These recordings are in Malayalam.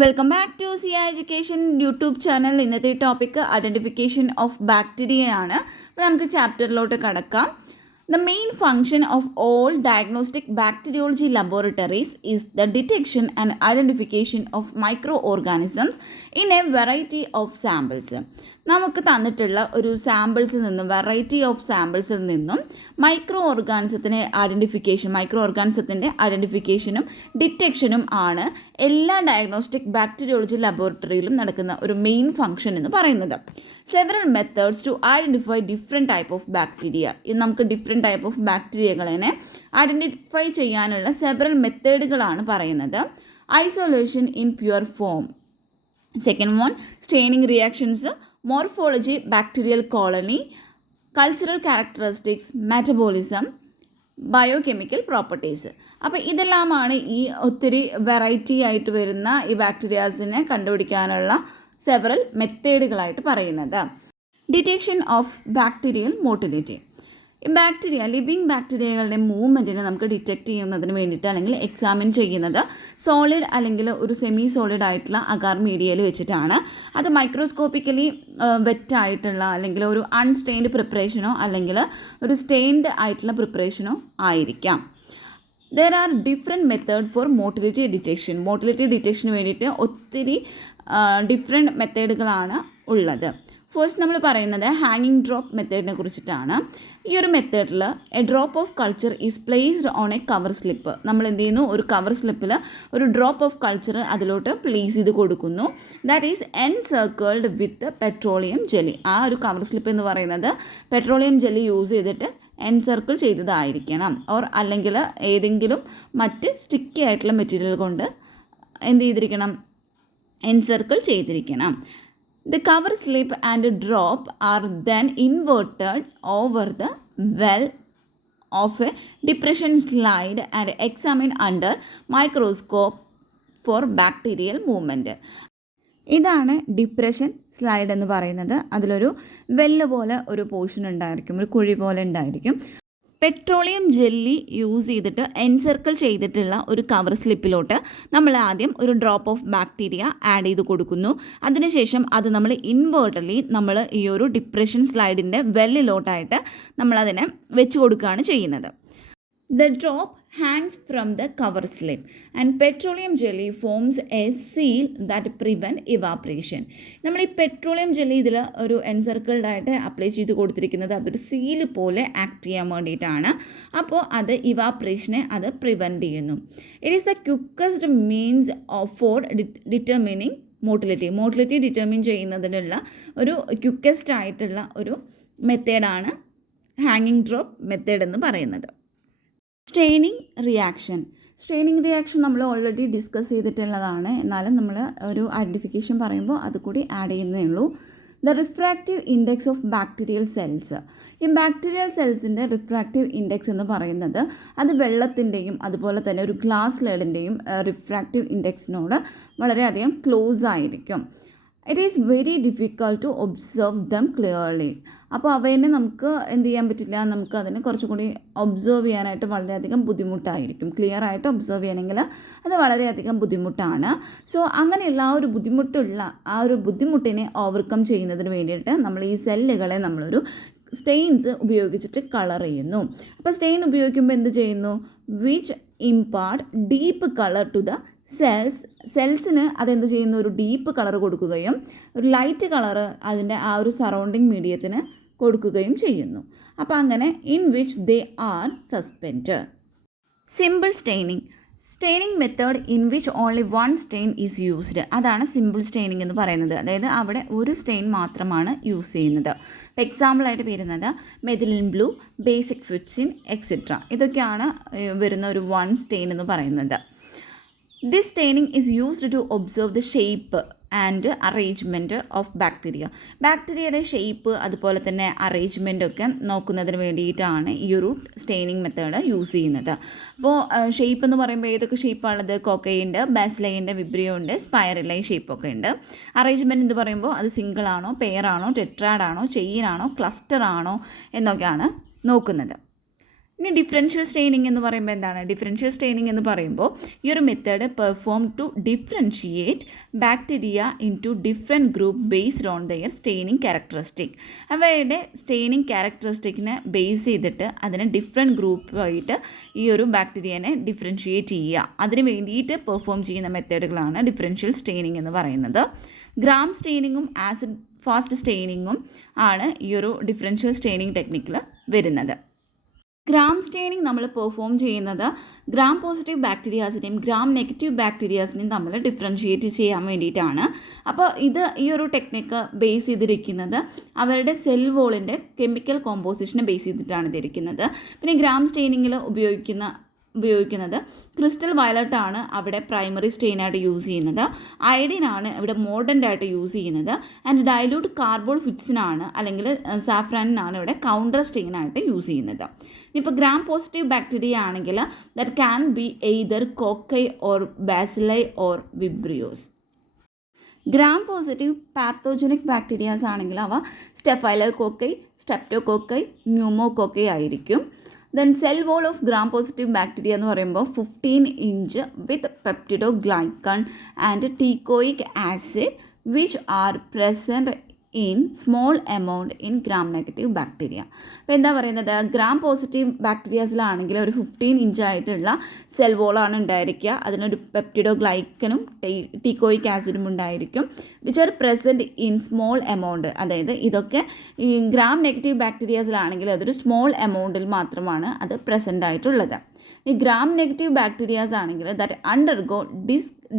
Welcome back to Siya education YouTube channel. ഇന്നത്തെ ടോപ്പിക്ക് ഐഡൻറ്റിഫിക്കേഷൻ ഓഫ് ബാക്ടീരിയ ആണ്. അപ്പോൾ നമുക്ക് ചാപ്റ്ററിലോട്ട് കടക്കാം. The main function of all diagnostic bacteriology laboratories is the detection and identification of microorganisms in a variety of samples. നമുക്ക് തന്നിട്ടുള്ള ഒരു സാമ്പിൾസിൽ നിന്നും വെറൈറ്റി ഓഫ് സാമ്പിൾസിൽ നിന്നും മൈക്രോ ഓർഗാനിസത്തിൻ്റെ ഐഡൻറ്റിഫിക്കേഷനും ഡിറ്റക്ഷനും ആണ് എല്ലാ ഡയഗ്നോസ്റ്റിക് ബാക്ടീരിയോളജി ലബോറട്ടറിയിലും നടക്കുന്ന ഒരു മെയിൻ ഫംഗ്ഷൻ എന്ന് പറയുന്നത്. Several methods to identify different type of bacteria. ഇത് നമുക്ക് ഡിഫറെൻറ്റ് ടൈപ്പ് ഓഫ് ബാക്ടീരിയകളെ ഐഡൻറ്റിഫൈ ചെയ്യാനുള്ള സെവറൽ മെത്തേഡുകളാണ് പറയുന്നത്. Isolation in pure form, second one staining reactions, morphology, bacterial colony, cultural characteristics, metabolism, biochemical properties. അപ്പോൾ ഇതെല്ലാമാണ് ഈ ഒത്തിരി വെറൈറ്റി ആയിട്ട് വരുന്ന ഈ ബാക്ടീരിയാസിനെ കണ്ടുപിടിക്കാനുള്ള സെവറൽ മെത്തേഡുകളായിട്ട് പറയുന്നത്. Detection of bacterial motility. ഈ ലിവിങ് ബാക്ടീരിയകളുടെ മൂവ്മെൻറ്റിനെ നമുക്ക് ഡിറ്റക്റ്റ് ചെയ്യുന്നതിന് വേണ്ടിയിട്ട് അല്ലെങ്കിൽ എക്സാമിൻ ചെയ്യുന്നത് സോളിഡ് അല്ലെങ്കിൽ ഒരു സെമി സോളിഡ് ആയിട്ടുള്ള അഗാർ മീഡിയയിൽ വെച്ചിട്ടാണ്. അത് മൈക്രോസ്കോപ്പിക്കലി വെറ്റായിട്ടുള്ള അല്ലെങ്കിൽ ഒരു അൺസ്റ്റെയിൻഡ് പ്രിപ്പറേഷനോ അല്ലെങ്കിൽ ഒരു സ്റ്റെയിൻഡ് ആയിട്ടുള്ള പ്രിപ്പറേഷനോ ആയിരിക്കാം. There are different method for motility detection. Motility ഡിറ്റക്ഷന് വേണ്ടിയിട്ട് ഒത്തിരി ഡിഫറെൻറ്റ് മെത്തേഡുകളാണ് ഉള്ളത്. ഫസ്റ്റ് നമ്മൾ പറയുന്നത് ഹാങ്ങിങ് ഡ്രോപ്പ് മെത്തേഡിനെ കുറിച്ചിട്ടാണ്. ഈ ഒരു മെത്തേഡിൽ A drop of culture is placed on A cover slip. നമ്മൾ എന്ത് ചെയ്യുന്നു, ഒരു കവർ സ്ലിപ്പിൽ ഒരു ഡ്രോപ്പ് ഓഫ് കൾച്ചർ അതിലോട്ട് പ്ലേസ് ചെയ്ത് കൊടുക്കുന്നു. That is encircled with petroleum jelly. ആ ഒരു കവർ സ്ലിപ്പ് എന്ന് പറയുന്നത് പെട്രോളിയം ജെല്ലി യൂസ് ചെയ്തിട്ട് എൻസർക്കിൾ ചെയ്തതായിരിക്കണം. അല്ലെങ്കിൽ ഏതെങ്കിലും മറ്റ് സ്റ്റിക്കി ആയിട്ടുള്ള മെറ്റീരിയൽ കൊണ്ട് എന്ത് ചെയ്തിരിക്കണം, എൻസർക്കിൾ ചെയ്തിരിക്കണം. The cover slip and drop are then inverted over the well of a depression slide and examined under microscope for bacterial movement. ഇതാണ് ഡിപ്രഷൻ സ്ലൈഡ് എന്ന് പറയുന്നത്. അതിലൊരു വെല്ല് പോലെ ഒരു പോർഷൻ ഉണ്ടായിരിക്കും, ഒരു കുഴി പോലെ ഉണ്ടായിരിക്കും. പെട്രോളിയം ജെല്ലി യൂസ് ചെയ്തിട്ട് എൻസർക്കിൾ ചെയ്തിട്ടുള്ള ഒരു കവർ സ്ലിപ്പിലോട്ട് നമ്മൾ ആദ്യം ഒരു ഡ്രോപ്പ് ഓഫ് ബാക്ടീരിയ ആഡ് ചെയ്ത് കൊടുക്കുന്നു. അതിനുശേഷം അത് നമ്മൾ ഇൻവേർട്ടലി നമ്മൾ ഈ ഒരു ഡിപ്രഷൻ സ്ലൈഡിൻ്റെ വെല്ലിലോട്ടായിട്ട് നമ്മളതിനെ വെച്ച് കൊടുക്കുകയാണ് ചെയ്യുന്നത്. The drop hangs from the cover slip and petroleum jelly forms a seal that prevent evaporation. നമ്മൾ ഈ പെട്രോളിയം ജെല്ലി ഇതിൽ ഒരു എൻസർക്കിൾഡായിട്ട് അപ്ലൈ ചെയ്ത് കൊടുത്തിരിക്കുന്നത് അതൊരു സീല് പോലെ ആക്ട് ചെയ്യാൻ വേണ്ടിയിട്ടാണ്. അപ്പോൾ അത് ഇവാപ്രേഷനെ അത് പ്രിവെൻറ്റ് ചെയ്യുന്നു. It is the quickest means for determining motility determine ചെയ്യുന്നതിനുള്ള ഒരു ക്വിക്കസ്റ്റ് ആയിട്ടുള്ള ഒരു മെത്തേഡാണ് ഹാങ്ങിങ് ഡ്രോപ്പ് മെത്തേഡ് എന്ന് പറയുന്നത്. സ്റ്റെയിനിങ് റിയാക്ഷൻ നമ്മൾ ഓൾറെഡി ഡിസ്കസ് ചെയ്തിട്ടുള്ളതാണ്. എന്നാലും നമ്മൾ ഒരു ഐഡൻറ്റിഫിക്കേഷൻ പറയുമ്പോൾ അത് കൂടി ആഡ് ചെയ്യുന്നേ ഉള്ളൂ. The refractive index of bacterial cells. ഈ ബാക്ടീരിയൽ സെൽസിൻ്റെ റിഫ്രാക്റ്റീവ് ഇൻഡെക്സ് എന്ന് പറയുന്നത് അത് വെള്ളത്തിൻ്റെയും അതുപോലെ തന്നെ ഒരു ഗ്ലാസ് ലേഡിൻ്റെയും റിഫ്രാക്റ്റീവ് ഇൻഡെക്സിനോട് വളരെയധികം ക്ലോസ് ആയിരിക്കും. It is very difficult to observe them clearly. അപ്പോൾ അവയെ നമുക്ക് എന്ത് ചെയ്യാൻ പറ്റില്ല, നമുക്ക് അതിനെ കുറച്ചുകൂടി ഒബ്സർവ് ചെയ്യാനായിട്ട് വളരെയധികം ബുദ്ധിമുട്ടായിരിക്കും. ക്ലിയർ ആയിട്ട് ഒബ്സർവ് ചെയ്യണമെങ്കിൽ അത് വളരെയധികം ബുദ്ധിമുട്ടാണ്. സോ അങ്ങനെയുള്ള ആ ഒരു ബുദ്ധിമുട്ടിനെ ഓവർകം ചെയ്യുന്നതിന് വേണ്ടിയിട്ട് നമ്മൾ ഈ സെല്ലുകളെ നമ്മളൊരു സ്റ്റെയിൻസ് ഉപയോഗിച്ചിട്ട് കളർ ചെയ്യുന്നു. അപ്പോൾ സ്റ്റെയിൻ ഉപയോഗിക്കുമ്പോൾ എന്ത് ചെയ്യുന്നു, which impart deep colour to the സെൽസിന് അതെന്ത് ചെയ്യുന്നു, ഒരു ഡീപ്പ് കളർ കൊടുക്കുകയും ഒരു ലൈറ്റ് കളറ് അതിൻ്റെ ആ ഒരു സറൗണ്ടിങ് മീഡിയത്തിന് കൊടുക്കുകയും ചെയ്യുന്നു. അപ്പോൾ അങ്ങനെ in which they are suspend. Simple staining method in which only one stain is used. അതാണ് സിമ്പിൾ സ്റ്റെയിനിങ് എന്ന് പറയുന്നത്. അതായത് അവിടെ ഒരു സ്റ്റെയിൻ മാത്രമാണ് യൂസ് ചെയ്യുന്നത്. ഇപ്പോൾ എക്സാമ്പിളായിട്ട് വരുന്നത് മെഥിലിൻ ബ്ലൂ, ബേസിക് ഫിറ്റ്സിൻ എക്സെട്ര. ഇതൊക്കെയാണ് വരുന്ന ഒരു വൺ സ്റ്റെയിൻ എന്ന് പറയുന്നത്. This staining is used to observe the shape and arrangement of bacteria. ബാക്ടീരിയയുടെ ഷേപ്പ് അതുപോലെ തന്നെ അറേഞ്ച്മെൻ്റ് ഒക്കെ നോക്കുന്നതിന് വേണ്ടിയിട്ടാണ് ഈ ഒരു സ്റ്റെയിനിങ് മെത്തേഡ് യൂസ് ചെയ്യുന്നത്. അപ്പോൾ ഷേപ്പ് എന്ന് പറയുമ്പോൾ ഏതൊക്കെ ഷേപ്പാണുള്ളത്, കോക്കയുണ്ട്, ബാസിലയുണ്ട്, വിബ്രിയോ ഉണ്ട്, സ്പൈറലൈ ഷേപ്പൊക്കെ ഉണ്ട്. അറേഞ്ച്മെൻറ്റ് എന്ന് പറയുമ്പോൾ അത് സിംഗിൾ ആണോ, പെയർ ആണോ, ടെട്രാഡ് ആണോ, ചെയിൻ ആണോ, ക്ലസ്റ്റർ ആണോ എന്നൊക്കെയാണ് നോക്കുന്നത്. ഇനി ഡിഫറൻഷ്യൽ സ്റ്റെയിനിങ് എന്ന് പറയുമ്പോൾ എന്താണ്? ഡിഫറൻഷ്യൽ സ്റ്റെയിനിങ് എന്ന് പറയുമ്പോൾ ഈ ഒരു method perform to differentiate bacteria in two different group based on their staining characteristic. അവയുടെ സ്റ്റെയിനിങ് ക്യാരക്ടറിസ്റ്റിക്കിനെ ബേസ് ചെയ്തിട്ട് അതിനെ ഡിഫറെൻറ്റ് ഗ്രൂപ്പായിട്ട് ഈ ഒരു ബാക്ടീരിയനെ ഡിഫറൻഷിയേറ്റ് ചെയ്യുക. അതിന് വേണ്ടിയിട്ട് പെർഫോം ചെയ്യുന്ന മെത്തേഡുകളാണ് ഡിഫറൻഷ്യൽ സ്റ്റെയിനിങ് എന്ന് പറയുന്നത്. ഗ്രാം സ്റ്റെയിനിങ്ങും ആസിഡ് ഫാസ്റ്റ് സ്റ്റെയിനിങ്ങും ആണ് ഈ ഒരു ഡിഫറൻഷ്യൽ സ്റ്റെയിനിങ് ടെക്നിക്കിൽ വരുന്നത്. ഗ്രാം സ്റ്റെയിനിങ് നമ്മൾ പെർഫോം ചെയ്യുന്നത് ഗ്രാം പോസിറ്റീവ് ബാക്ടീരിയാസിനെയും ഗ്രാം നെഗറ്റീവ് ബാക്ടീരിയാസിനെയും തമ്മിൽ ഡിഫറൻഷിയേറ്റ് ചെയ്യാൻ വേണ്ടിയിട്ടാണ്. അപ്പോൾ ഈ ഒരു ടെക്നിക്ക് ബേസ് ചെയ്തിരിക്കുന്നത് അവരുടെ സെൽ വോളിൻ്റെ കെമിക്കൽ കോമ്പോസിഷനെ ബേസ് ചെയ്തിട്ടാണ് ഇതിരിക്കുന്നത്. പിന്നെ ഗ്രാം സ്റ്റെയിനിങ്ങിൽ ഉപയോഗിക്കുന്നത് ക്രിസ്റ്റൽ വയലറ്റ് ആണ് അവിടെ പ്രൈമറി സ്റ്റെയിനായിട്ട് യൂസ് ചെയ്യുന്നത്. അയഡിനാണ് ഇവിടെ മോർഡൻ്റ് ആയിട്ട് യൂസ് ചെയ്യുന്നത്. ആൻഡ് ഡൈല്യൂട്ട് കാർബോൾ ഫിറ്റ്സിനാണ് അല്ലെങ്കിൽ സാഫ്രാനിനാണ് ഇവിടെ കൗണ്ടർ സ്റ്റെയിനായിട്ട് യൂസ് ചെയ്യുന്നത്. ഇപ്പോൾ ഗ്രാം പോസിറ്റീവ് ബാക്ടീരിയ ആണെങ്കിൽ that can be either cocci or bacilli or vibrios. Gram positive pathogenic bacterias ആണെങ്കിൽ അവ സ്റ്റെഫൈലോകോക്കൈ, സ്ട്രെപ്റ്റോകോക്കൈ, ന്യൂമോകോക്കൈ ആയിരിക്കും. Then cell wall of gram positive bacteria എന്ന് പറയുമ്പോൾ 15 inch with peptidoglycan and teichoic acid which are present in small amount in gram negative bacteria. അപ്പോൾ എന്താ പറയുന്നത്? ഗ്രാം പോസിറ്റീവ് ബാക്ടീരിയാസിലാണെങ്കിൽ ഒരു 15 ഇഞ്ചായിട്ടുള്ള സെൽ വോളാണ് ഉണ്ടായിരിക്കുക. അതിനൊരു പെപ്റ്റിഡോഗ്ലൈക്കനും ടീക്കോയിക് ആസിഡും ഉണ്ടായിരിക്കും. Which are present in small amount. അതായത് ഇതൊക്കെ ഈ ഗ്രാം നെഗറ്റീവ് ബാക്ടീരിയാസിലാണെങ്കിൽ അതൊരു സ്മോൾ എമൗണ്ടിൽ മാത്രമാണ് അത് പ്രസൻ്റ് ആയിട്ടുള്ളത്. ഈ ഗ്രാം നെഗറ്റീവ് ബാക്ടീരിയാസ് ആണെങ്കിൽ that undergo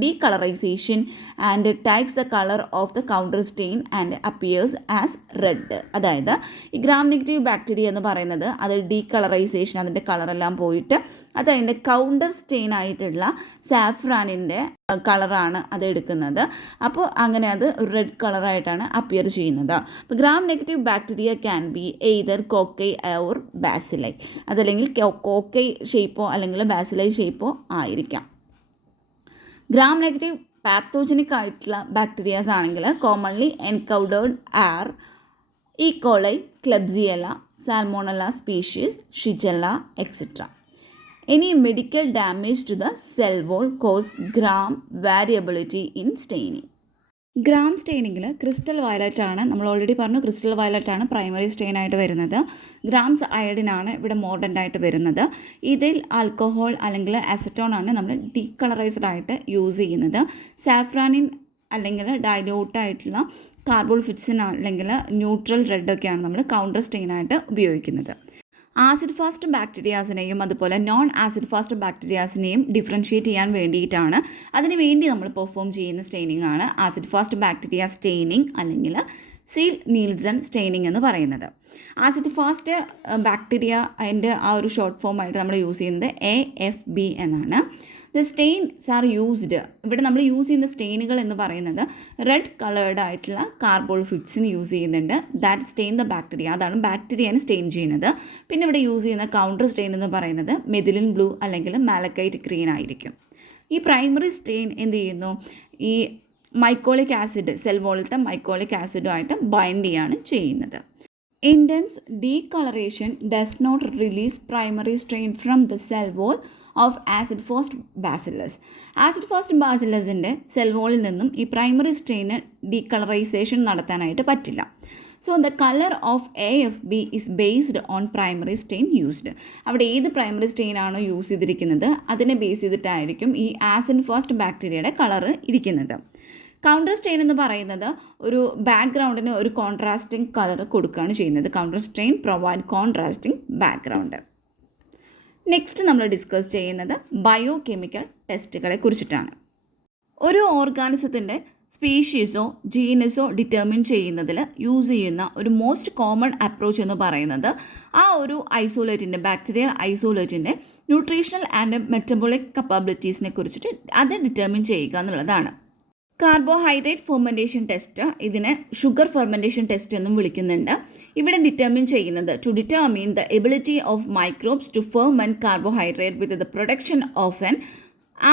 decolourisation and takes the colour of the counter stain and appears as red. അതായത് ഈ ഗ്രാം നെഗറ്റീവ് ബാക്ടീരിയ എന്ന് പറയുന്നത് അത് ഡീകളറൈസേഷൻ, അതിൻ്റെ കളറെല്ലാം പോയിട്ട് അത് അതിൻ്റെ കൗണ്ടർ സ്റ്റെയിൻ ആയിട്ടുള്ള സാഫ്രാനിൻ്റെ കളറാണ് അത് എടുക്കുന്നത്. അപ്പോൾ അങ്ങനെ അത് റെഡ് കളറായിട്ടാണ് അപ്പിയർ ചെയ്യുന്നത്. അപ്പോൾ Gram negative bacteria can be either cocci or bacilli. അതല്ലെങ്കിൽ കോക്കൈ ഷേപ്പോ അല്ലെങ്കിൽ ബാസിലൈ ഷേപ്പോ ആയിരിക്കാം. ഗ്രാം നെഗറ്റീവ് പാത്തോജനിക് ആയിട്ടുള്ള ബാക്ടീരിയാസ് ആണെങ്കിൽ commonly encountered are E coli, Klebsiella, Salmonella species, Shigella etcetera. Any medical damage to the cell wall cause gram variability in staining. Gram സ്റ്റെയിനിങ്ങിൽ ക്രിസ്റ്റൽ വയലറ്റ് ആണ്, നമ്മൾ ഓൾറെഡി പറഞ്ഞു ക്രിസ്റ്റൽ വയലറ്റ് ആണ് പ്രൈമറി സ്റ്റെയിൻ ആയിട്ട് വരുന്നത്. ഗ്രാംസ് അയഡിനാണ് ഇവിടെ മോർഡൻ്റ് ആയിട്ട് വരുന്നത്. ഇതിൽ ആൽക്കഹോൾ അല്ലെങ്കിൽ അസറ്റോൺ ആണ് നമ്മൾ ഡീകളറൈസ്ഡ് ആയിട്ട് യൂസ് ചെയ്യുന്നത്. സാഫ്രാനിൻ അല്ലെങ്കിൽ ഡൈല്യൂട്ട് ആയിട്ടുള്ള കാർബോൾ ഫിറ്റ്സിൻ അല്ലെങ്കിൽ ന്യൂട്രൽ റെഡൊക്കെയാണ് നമ്മൾ കൗണ്ടർ സ്റ്റെയിനായിട്ട് ഉപയോഗിക്കുന്നത്. ആസിഡ് ഫാസ്റ്റ് ബാക്ടീരിയാസിനെയും അതുപോലെ നോൺ ആസിഡ് ഫാസ്റ്റ് ബാക്ടീരിയാസിനെയും ഡിഫറൻഷിയേറ്റ് ചെയ്യാൻ വേണ്ടിയിട്ടാണ്, അതിന് വേണ്ടി നമ്മൾ പെർഫോം ചെയ്യുന്ന സ്റ്റെയിനിങ് ആണ് ആസിഡ് ഫാസ്റ്റ് ബാക്ടീരിയ സ്റ്റെയിനിങ് അല്ലെങ്കിൽ സീൽ നീൽസൺ സ്റ്റെയിനിങ് എന്ന് പറയുന്നത്. ആസിഡ് ഫാസ്റ്റ് ബാക്ടീരിയ അതിൻ്റെ ആ ഒരു ഷോർട്ട് ഫോം ആയിട്ട് നമ്മൾ യൂസ് ചെയ്യുന്നത് AFB എന്നാണ്. ദ സ്റ്റെയിൻസ് ആർ യൂസ്ഡ്, ഇവിടെ നമ്മൾ യൂസ് ചെയ്യുന്ന സ്റ്റെയിനുകൾ എന്ന് പറയുന്നത് റെഡ് കളേർഡ് ആയിട്ടുള്ള കാർബോൾ ഫിറ്റ്സിന് യൂസ് ചെയ്യുന്നുണ്ട്. ദാറ്റ് സ്റ്റെയിൻ ദ ബാക്ടീരിയ, അതാണ് ബാക്ടീരിയനെ സ്റ്റെയിൻ ചെയ്യുന്നത്. പിന്നെ ഇവിടെ യൂസ് ചെയ്യുന്ന കൗണ്ടർ സ്റ്റെയിൻ എന്ന് പറയുന്നത് മെഥിലിൻ ബ്ലൂ അല്ലെങ്കിൽ മാലക്കൈറ്റ് ഗ്രീൻ ആയിരിക്കും. ഈ പ്രൈമറി സ്റ്റെയിൻ എന്ത് ചെയ്യുന്നു? ഈ മൈക്കോളിക് ആസിഡ്, സെൽ വോളിലത്തെ മൈക്കോളിക് ആസിഡുമായിട്ട് ബൈൻഡ് ചെയ്യാണ് ചെയ്യുന്നത്. Intense decoloration does not release primary strain from the cell wall of acid fast bacillus. Acid fast ബാസിലസിൻ്റെ സെൽ വോളിൽ നിന്നും ഈ പ്രൈമറി സ്റ്റെയിന് ഡീകളറൈസേഷൻ നടത്താനായിട്ട് പറ്റില്ല. So the colour of AFB is based on primary stain used. അവിടെ ഏത് പ്രൈമറി സ്റ്റെയിൻ ആണോ യൂസ് ചെയ്തിരിക്കുന്നത് അതിനെ ബേസ് ചെയ്തിട്ടായിരിക്കും ഈ ആസിഡ് ഫാസ്റ്റ് ബാക്ടീരിയയുടെ കളറ് ഇരിക്കുന്നത്. കൗണ്ടർ സ്റ്റെയിൻ എന്ന് പറയുന്നത് ഒരു ബാക്ക്ഗ്രൗണ്ടിന് ഒരു കോൺട്രാസ്റ്റിംഗ് കളർ കൊടുക്കുകയാണ് ചെയ്യുന്നത്. Counter stain provide contrasting background. Next നമ്മൾ ഡിസ്കസ് ചെയ്യുന്നത് ബയോ കെമിക്കൽ ടെസ്റ്റുകളെ കുറിച്ചിട്ടാണ്. ഒരു ഓർഗാനിസത്തിൻ്റെ സ്പീഷീസോ ജീനസോ ഡിറ്റർമിൻ ചെയ്യുന്നതിൽ യൂസ് ചെയ്യുന്ന ഒരു മോസ്റ്റ് കോമൺ അപ്രോച്ച് എന്ന് പറയുന്നത് ആ ഒരു ഐസോലേറ്റിൻ്റെ, ബാക്ടീരിയൽ ഐസോലേറ്റിൻ്റെ ന്യൂട്രീഷണൽ ആൻഡ് മെറ്റബോളിക് കപ്പാബിലിറ്റീസിനെ കുറിച്ചിട്ട് അത് ഡിറ്റർമിൻ ചെയ്യുക എന്നുള്ളതാണ്. കാർബോഹൈഡ്രേറ്റ് ഫെർമെൻറ്റേഷൻ ടെസ്റ്റ്, ഇതിനെ ഷുഗർ ഫെർമെൻറ്റേഷൻ ടെസ്റ്റ് എന്നും വിളിക്കുന്നുണ്ട്. ഇവിടെ ഡിറ്റർമിൻ ചെയ്യുന്നത് to determine the ability of microbes to ferment carbohydrate with the production of an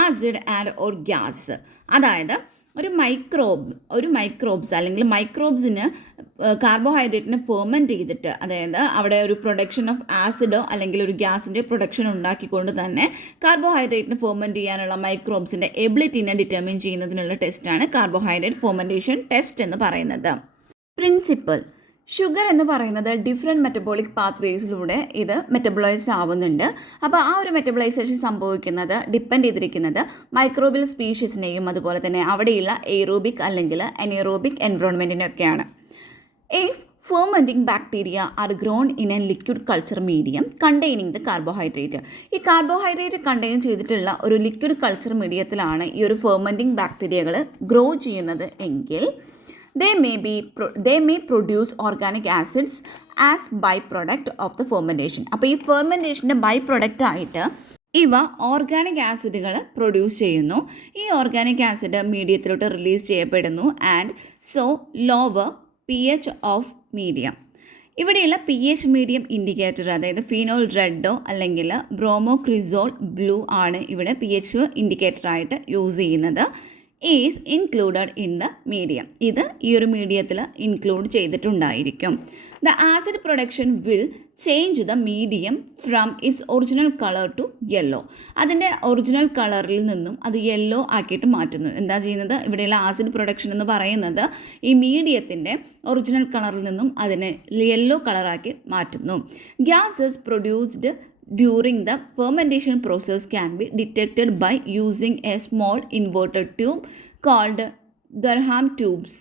acid and or gas. അതായത് ഒരു മൈക്രോബ്സ് അല്ലെങ്കിൽ മൈക്രോബ്സിന് കാർബോഹൈഡ്രേറ്റിനെ ഫെർമെൻറ്റ് ചെയ്തിട്ട്, അതായത് അവിടെ ഒരു പ്രൊഡക്ഷൻ ഓഫ് ആസിഡോ അല്ലെങ്കിൽ ഒരു ഗ്യാസിൻ്റെ പ്രൊഡക്ഷൻ ഉണ്ടാക്കിക്കൊണ്ട് തന്നെ കാർബോഹൈഡ്രേറ്റിനെ ഫെർമെൻറ്റ് ചെയ്യാനുള്ള മൈക്രോബ്സിൻ്റെ എബിലിറ്റിനെ ഡിറ്റർമിൻ ചെയ്യുന്നതിനുള്ള ടെസ്റ്റാണ് കാർബോഹൈഡ്രേറ്റ് ഫെർമെൻറ്റേഷൻ ടെസ്റ്റ് എന്ന് പറയുന്നത്. പ്രിൻസിപ്പിൾ: ഷുഗർ എന്ന് പറയുന്നത് ഡിഫറെൻറ്റ് മെറ്റബോളിക് പാത്വേസിലൂടെ ഇത് മെറ്റബോളൈസ്ഡ് ആവുന്നുണ്ട്. അപ്പോൾ ആ ഒരു മെറ്റബോളൈസേഷൻ സംഭവിക്കുന്നത് ഡിപ്പെൻഡ് ചെയ്തിരിക്കുന്നത് മൈക്രോബിയൽ സ്പീഷീസിനെയും അതുപോലെ തന്നെ അവിടെയുള്ള എയ്റോബിക് അല്ലെങ്കിൽ അനേറോബിക് എൻവറോൺമെൻറ്റിനൊക്കെയാണ്. If fermenting bacteria are grown in a liquid culture medium containing the carbohydrate. ഈ കാർബോഹൈഡ്രേറ്റ് കണ്ടെയ്ൻ ചെയ്തിട്ടുള്ള ഒരു ലിക്വിഡ് കൾച്ചർ മീഡിയത്തിലാണ് ഈ ഒരു ഫെർമെൻറ്റിംഗ് ബാക്ടീരിയകൾ ഗ്രോ ചെയ്യുന്നത് എങ്കിൽ they may produce organic acids as byproduct of the fermentation. അപ്പോൾ ഈ ഫെർമെൻറ്റേഷൻ്റെ ബൈ പ്രൊഡക്റ്റ് ആയിട്ട് ഇവ ഓർഗാനിക് ആസിഡുകൾ പ്രൊഡ്യൂസ് ചെയ്യുന്നു. ഈ ഓർഗാനിക് ആസിഡ് മീഡിയത്തിലോട്ട് റിലീസ് ചെയ്യപ്പെടുന്നു and so lower pH of medium. ഇവിടെയുള്ള pH മീഡിയം ഇൻഡിക്കേറ്റർ, അതായത് ഫീനോൾ റെഡോ അല്ലെങ്കിൽ ബ്രോമോക്രിസോൾ ബ്ലൂ ആണ് ഇവിടെ pH ഇൻഡിക്കേറ്ററായിട്ട് യൂസ് ചെയ്യുന്നത്. Is included in the medium. ഇത് ഈ ഒരു മീഡിയത്തിൽ ഇൻക്ലൂഡ് ചെയ്തിട്ടുണ്ടായിരിക്കും. The acid production will change the medium from its original colour to yellow. അതിൻ്റെ ഒറിജിനൽ കളറിൽ നിന്നും അത് യെല്ലോ ആക്കിയിട്ട് മാറ്റുന്നു. എന്താ ചെയ്യുന്നത്? ഇവിടെയുള്ള ആസിഡ് പ്രൊഡക്ഷൻ എന്ന് പറയുന്നത് ഈ മീഡിയത്തിൻ്റെ ഒറിജിനൽ കളറിൽ നിന്നും അതിനെ യെല്ലോ കളറാക്കി മാറ്റുന്നു. Gases produced during the fermentation process can be detected by using a small inverted tube called Durham tubes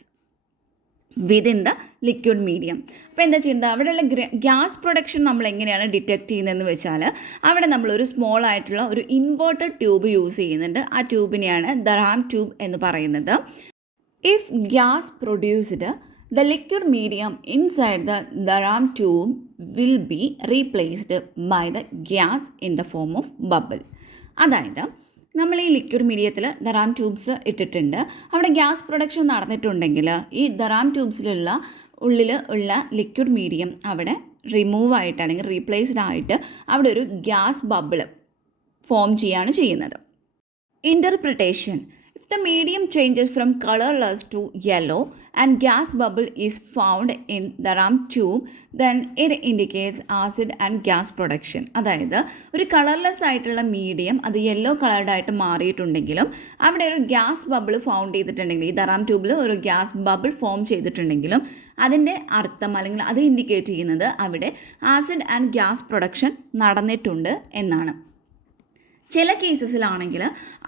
within the liquid medium. അപ്പോൾ എന്താ ചെയ്യുന്നത്? അവിടെയുള്ള ഗ്യാസ് പ്രൊഡക്ഷൻ നമ്മൾ എങ്ങനെയാണ് ഡിറ്റക്റ്റ് ചെയ്യുന്നതെന്ന് വെച്ചാൽ അവിടെ നമ്മളൊരു സ്മോൾ ആയിട്ടുള്ള ഒരു ഇൻവേർട്ടഡ് ട്യൂബ് യൂസ് ചെയ്യുന്നുണ്ട്. ആ ട്യൂബിനെയാണ് ദർഹാം ട്യൂബ് എന്ന് പറയുന്നത്. If gas produced, the liquid medium inside the Durham tube will be replaced by the gas in the form of bubble. അതായത് നമ്മൾ ഈ ലിക്വിഡ് മീഡിയത്തിൽ ദറാം ട്യൂബ്സ് ഇട്ടിട്ടുണ്ട്. അവിടെ ഗ്യാസ് പ്രൊഡക്ഷൻ നടന്നിട്ടുണ്ടെങ്കിൽ ഈ ദറാം ട്യൂബ്സിലുള്ള ഉള്ളിൽ ഉള്ള ലിക്വിഡ് മീഡിയം അവിടെ റിമൂവ് ആയിട്ട് അല്ലെങ്കിൽ റീപ്ലേസ്ഡ് ആയിട്ട് അവിടെ ഒരു ഗ്യാസ് ബബിൾ ഫോം ചെയ്യുകയാണ് ചെയ്യുന്നത്. Interpretation: if the medium changes from colorless to yellow and gas bubble is found in the Durham tube, then it indicates acid and gas production. അതായത് ഒരു കളർലെസ് ആയിട്ടുള്ള മീഡിയം അത് യെല്ലോ കളർഡായിട്ട് മാറിയിട്ടുണ്ടെങ്കിലും അവിടെ ഒരു ഗ്യാസ് ബബിൾ ഫൗണ്ട് ചെയ്തിട്ടുണ്ടെങ്കിൽ, ഈ ദറാം ട്യൂബിൽ ഒരു ഗ്യാസ് ബബിൾ ഫോം ചെയ്തിട്ടുണ്ടെങ്കിലും അതിൻ്റെ അർത്ഥം അല്ലെങ്കിൽ അത് ഇൻഡിക്കേറ്റ് ചെയ്യുന്നത് അവിടെ ആസിഡ് ആൻഡ് ഗ്യാസ് പ്രൊഡക്ഷൻ നടന്നിട്ടുണ്ട് എന്നാണ്. ചില കേസസിലാണെങ്കിൽ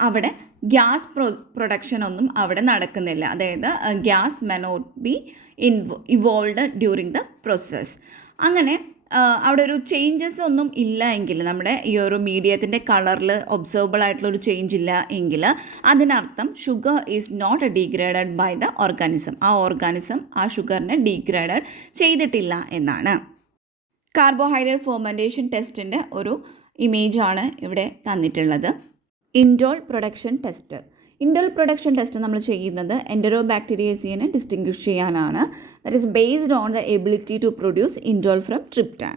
അവിടെ ഗ്യാസ് പ്രൊഡക്ഷൻ ഒന്നും അവിടെ നടക്കുന്നില്ല. അതായത് gas may not be evolve during the process. അങ്ങനെ അവിടെ ഒരു ചേഞ്ചസ് ഒന്നും ഇല്ല എങ്കിൽ, നമ്മുടെ ഈ ഒരു മീഡിയത്തിൻ്റെ കളറിൽ ഒബ്സർവബിൾ ആയിട്ടുള്ള ഒരു ചേഞ്ച് ഇല്ല എങ്കിൽ അതിനർത്ഥം sugar is not degraded by the organism. ആ ഓർഗാനിസം ആ ഷുഗറിനെ ഡീഗ്രേഡഡ് ചെയ്തിട്ടില്ല എന്നാണ്. കാർബോഹൈഡ്രേറ്റ് ഫെർമെൻറ്റേഷൻ ടെസ്റ്റിൻ്റെ ഒരു ഇമേജാണ് ഇവിടെ തന്നിട്ടുള്ളത്. Indole production test. Indole production test നമ്മൾ ചെയ്യുന്നത് എൻറ്ററോബാക്ടീരിയസിനെ ഡിസ്റ്റിങ്വിഷ് ചെയ്യാനാണ്. That is based on the ability to produce indole from tryptophan.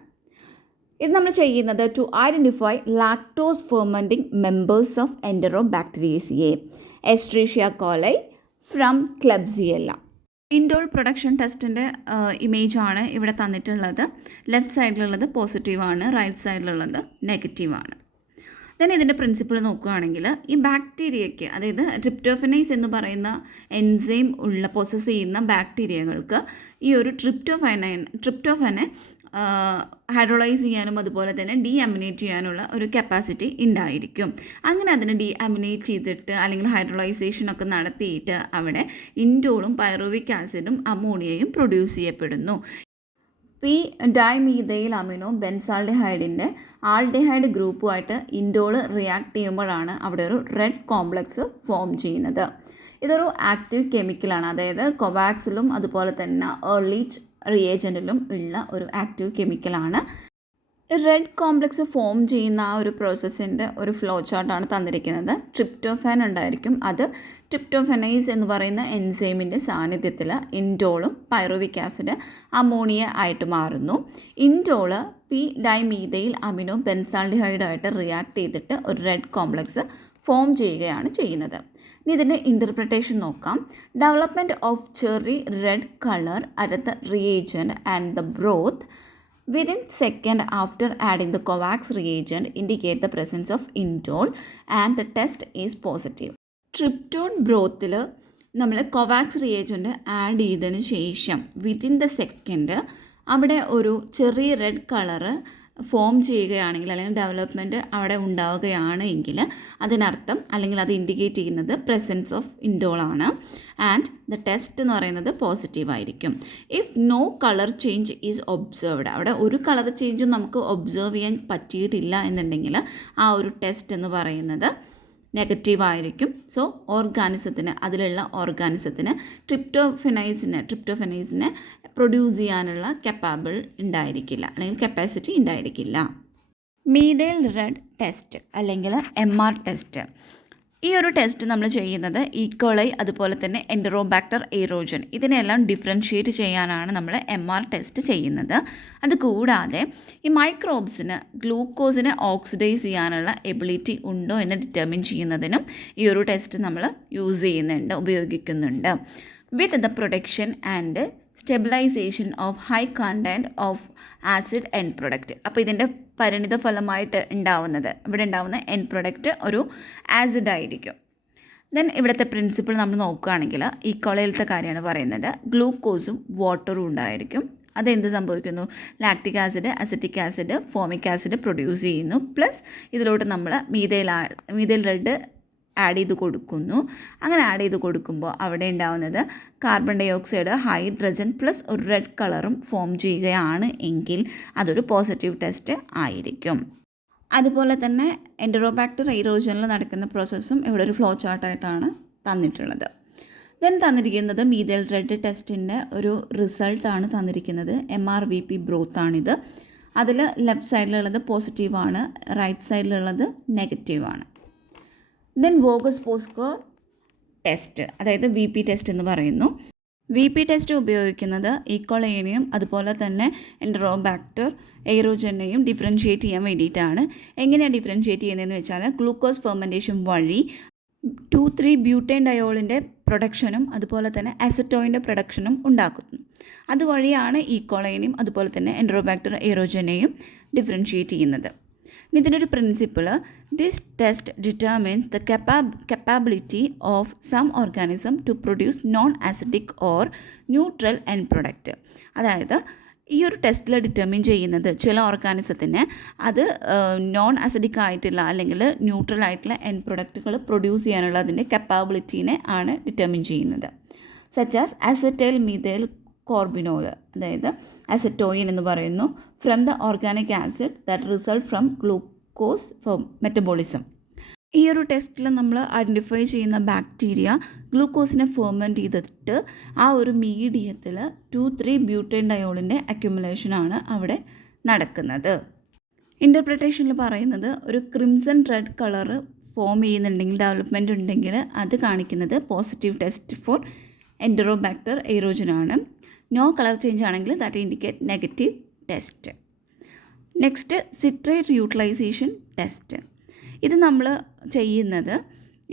ഇത് നമ്മൾ ചെയ്യുന്നത് to identify lactose fermenting members of Enterobacteriaceae, Escherichia coli from Klebsiella. Indole production ടെസ്റ്റിൻ്റെ ഇമേജാണ് ഇവിടെ തന്നിട്ടുള്ളത്. ലെഫ്റ്റ് സൈഡിലുള്ളത് പോസിറ്റീവാണ്, റൈറ്റ് സൈഡിലുള്ളത് നെഗറ്റീവാണ്. ദെൻ ഇതിൻ്റെ പ്രിൻസിപ്പിൾ നോക്കുകയാണെങ്കിൽ ഈ ബാക്ടീരിയയ്ക്ക്, അതായത് ട്രിപ്റ്റോഫനൈസ് എന്ന് പറയുന്ന എൻസൈം പോസസ് ചെയ്യുന്ന ബാക്ടീരിയകൾക്ക് ഈ ഒരു ട്രിപ്റ്റോഫനെ ഹൈഡ്രോളൈസ് ചെയ്യാനും അതുപോലെ തന്നെ ഡീഅമിനേറ്റ് ചെയ്യാനുള്ള ഒരു കപ്പാസിറ്റി ഉണ്ടായിരിക്കും. അങ്ങനെ അതിനെ ഡീഅമിനേറ്റ് ചെയ്തിട്ട് അല്ലെങ്കിൽ ഹൈഡ്രോളൈസേഷനൊക്കെ നടത്തിയിട്ട് അവിടെ ഇൻഡോളും പൈറുവിക് ആസിഡും അമോണിയയും പ്രൊഡ്യൂസ് ചെയ്യപ്പെടുന്നു. പി ഡൈമീഥൈൽ അമിനോ ബെൻസാൾഡിഹൈഡിൻ്റെ ആൾഡിഹൈഡ് ഗ്രൂപ്പുമായിട്ട് ഇൻഡോള് റിയാക്ട് ചെയ്യുമ്പോഴാണ് അവിടെ ഒരു റെഡ് കോംപ്ലക്സ് ഫോം ചെയ്യുന്നത്. ഇതൊരു ആക്റ്റീവ് കെമിക്കലാണ്, അതായത് കൊവാക്സിലും അതുപോലെ തന്നെ ഏർലീച്ച് റിയേജൻറ്റിലും ഉള്ള ഒരു ആക്റ്റീവ് കെമിക്കലാണ്. റെഡ് കോംപ്ലക്സ് ഫോം ചെയ്യുന്ന ആ ഒരു പ്രോസസ്സിൻ്റെ ഒരു ഫ്ലോ ചാർട്ടാണ് തന്നിരിക്കുന്നത്. ട്രിപ്റ്റോഫാൻ ഉണ്ടായിരിക്കും. അത് ട്രിപ്റ്റോഫനൈസ് എന്ന് പറയുന്ന എൻസൈമിൻ്റെ സാന്നിധ്യത്തിൽ ഇൻഡോളും പൈറുവിക് ആസിഡ് അമോണിയ ആയിട്ട് മാറുന്നു. ഇൻഡോള് പി ഡൈമീഥൈൽ അമിനോ ബെൻസാൾഡിഹൈഡായിട്ട് റിയാക്ട് ചെയ്തിട്ട് ഒരു റെഡ് കോംപ്ലക്സ് ഫോം ചെയ്യുകയാണ് ചെയ്യുന്നത്. ഇനി ഇതിൻ്റെ ഇൻ്റർപ്രിട്ടേഷൻ നോക്കാം. Development of cherry red colour at the reagent and the broth within second after adding the COVAX reagent indicate the presence of indole and the test is positive. ട്രിപ്റ്റോൺ ബ്രോത്തിൽ നമ്മൾ കൊവാക്സ് റിയേജൻറ്റ് ആഡ് ചെയ്തതിന് ശേഷം വിത്തിൻ ദ സെക്കൻഡ് അവിടെ ഒരു ചെറിയ റെഡ് കളറ് ഫോം ചെയ്യുകയാണെങ്കിൽ അല്ലെങ്കിൽ ഡെവലപ്മെൻറ്റ് അവിടെ ഉണ്ടാവുകയാണ് എങ്കിൽ അതിനർത്ഥം അല്ലെങ്കിൽ അത് ഇൻഡിക്കേറ്റ് ചെയ്യുന്നത് പ്രസൻസ് ഓഫ് ഇൻഡോളാണ്. ആൻഡ് ദ ടെസ്റ്റ് എന്ന് പറയുന്നത് പോസിറ്റീവ് ആയിരിക്കും. If no colour change is observed, അവിടെ ഒരു കളർ ചേഞ്ചും നമുക്ക് ഒബ്സർവ് ചെയ്യാൻ പറ്റിയിട്ടില്ല എന്നുണ്ടെങ്കിൽ ആ ഒരു ടെസ്റ്റ് എന്ന് പറയുന്നത് നെഗറ്റീവായിരിക്കും. സോ അതിലുള്ള ഓർഗാനിസത്തിന് ട്രിപ്റ്റോഫെനൈസിനെ പ്രൊഡ്യൂസ് ചെയ്യാനുള്ള ഉണ്ടായിരിക്കില്ല അല്ലെങ്കിൽ കപ്പാസിറ്റി ഉണ്ടായിരിക്കില്ല. മീഥൈൽ റെഡ് ടെസ്റ്റ് അല്ലെങ്കിൽ MR ടെസ്റ്റ്, ഈ ഒരു ടെസ്റ്റ് നമ്മൾ ചെയ്യുന്നത് ഈക്കോളൈ അതുപോലെ തന്നെ എൻറ്ററോബാക്ടർ എയ്റോജൻ ഇതിനെല്ലാം ഡിഫറൻഷ്യേറ്റ് ചെയ്യാനാണ് നമ്മൾ MR ടെസ്റ്റ് ചെയ്യുന്നത്. അതുകൂടാതെ ഈ മൈക്രോബ്സിന് ഗ്ലൂക്കോസിനെ ഓക്സിഡൈസ് ചെയ്യാനുള്ള എബിലിറ്റി ഉണ്ടോ എന്ന് ഡിറ്റർമിൻ ചെയ്യുന്നതിനും ഈ ഒരു ടെസ്റ്റ് നമ്മൾ ഉപയോഗിക്കുന്നുണ്ട്. With the production and stabilisation of high content of acid end product. അപ്പോൾ ഇതിൻ്റെ പരിണിത ഫലമായിട്ട് ഇവിടെ ഉണ്ടാവുന്ന എൻഡ് പ്രൊഡക്റ്റ് ഒരു ആസിഡ് ആയിരിക്കും. ദെൻ ഇവിടുത്തെ പ്രിൻസിപ്പിൾ നമ്മൾ നോക്കുകയാണെങ്കിൽ ഈക്കോളയിലത്തെ കാര്യമാണ് പറയുന്നത്. ഗ്ലൂക്കോസും വാട്ടറും ഉണ്ടായിരിക്കും. അതെന്ത് സംഭവിക്കുന്നു? Lactic acid, acetic acid, formic acid produce ചെയ്യുന്നു. പ്ലസ് ഇതിലോട്ട് നമ്മൾ മീഥൈൽ റെഡ് ആഡ് ചെയ്ത് കൊടുക്കുന്നു. അങ്ങനെ ആഡ് ചെയ്ത് കൊടുക്കുമ്പോൾ അവിടെ ഉണ്ടാവുന്നത് carbon dioxide, hydrogen plus ഒരു റെഡ് കളറും ഫോം ചെയ്യുകയാണ് എങ്കിൽ അതൊരു പോസിറ്റീവ് ടെസ്റ്റ് ആയിരിക്കും. അതുപോലെ തന്നെ എൻറ്ററോബാക്ടർ എയ്റോജനിൽ നടക്കുന്ന പ്രോസസ്സും ഇവിടെ ഒരു ഫ്ലോ ചാർട്ടായിട്ടാണ് തന്നിട്ടുള്ളത്. ദെൻ തന്നിരിക്കുന്നത് മീഥൈൽ റെഡ് ടെസ്റ്റിൻ്റെ ഒരു റിസൾട്ടാണ് തന്നിരിക്കുന്നത്. MRVP ബ്രോത്താണിത്. അതിൽ ലെഫ്റ്റ് സൈഡിലുള്ളത് പോസിറ്റീവാണ്, റൈറ്റ് സൈഡിലുള്ളത് നെഗറ്റീവാണ്. ദെൻ വോഗസ്-പോസ്കർ ടെസ്റ്റ്, അതായത് VP ടെസ്റ്റ് എന്ന് പറയുന്നു. VP ടെസ്റ്റ് ഉപയോഗിക്കുന്നത് ഈക്കോളൈനെയും അതുപോലെ തന്നെ എൻറ്ററോബാക്ടർ എയ്റോജനെയും ഡിഫറൻഷ്യേറ്റ് ചെയ്യാൻ വേണ്ടിയിട്ടാണ്. എങ്ങനെയാണ് ഡിഫറൻഷ്യേറ്റ് ചെയ്യുന്നതെന്ന് വെച്ചാൽ ഗ്ലൂക്കോസ് ഫെർമെൻറ്റേഷൻ വഴി 2,3-ബ്യൂട്ടൈൻ ഡയോളിൻ്റെ പ്രൊഡക്ഷനും അതുപോലെ തന്നെ അസറ്റോയിൻ്റെ പ്രൊഡക്ഷനും ഉണ്ടാക്കുന്നു. അതുവഴിയാണ് ഈക്കോളൈനെയും അതുപോലെ തന്നെ എൻറ്ററോബാക്ടർ എയ്റോജനെയും ഡിഫറൻഷ്യേറ്റ് ചെയ്യുന്നത്. ഇതിനൊരു principle, this test determines the capability of some organism to produce non acidic or neutral end product. അതായത് ഈ ഒരു ടെസ്റ്റിൽ ഡിറ്റർമിൻ ചെയ്യുന്നത് ചില ഓർഗാനിസത്തിന് അത് നോൺ ആസിഡിക് ആയിട്ടുള്ള അല്ലെങ്കിൽ ന്യൂട്രൽ ആയിട്ടുള്ള എൻഡ് പ്രൊഡക്റ്റുകൾ പ്രൊഡ്യൂസ് ചെയ്യാനുള്ള അതിൻ്റെ കപ്പാബിലിറ്റീനെ ആണ് ഡിറ്റർമിൻ ചെയ്യുന്നത്. സച്ച് ആസ് അസറ്റൈൽ മീഥൈൽ കോർബിനോൾ, അതായത് അസറ്റോയിൻ എന്ന് പറയുന്നു, from the organic acid that result from glucose metabolism. ഈ ഒരു ടെസ്റ്റിൽ നമ്മൾ ഐഡൻറ്റിഫൈ ചെയ്യുന്ന ബാക്ടീരിയ ഗ്ലൂക്കോസിനെ ഫെർമെൻറ്റ് ചെയ്തിട്ട് ആ ഒരു മീഡിയത്തിൽ 2,3-ബ്യൂട്ടൈൻ ഡയോളിൻ്റെ അക്യുമുലേഷനാണ് അവിടെ നടക്കുന്നത്. ഇൻ്റർപ്രിട്ടേഷനിൽ പറയുന്നത് ഒരു ക്രിംസൺ റെഡ് കളറ് ഫോം ചെയ്യുന്നുണ്ടെങ്കിൽ, ഡെവലപ്മെൻറ്റ് ഉണ്ടെങ്കിൽ അത് കാണിക്കുന്നത് പോസിറ്റീവ് ടെസ്റ്റ് ഫോർ എൻറ്ററോബാക്ടർ എയ്റോജനാണ്. നോ കളർ ചേഞ്ച് ആണെങ്കിൽ that indicate negative test. Next citrate utilisation test. ഇത് നമ്മൾ ചെയ്യുന്നത്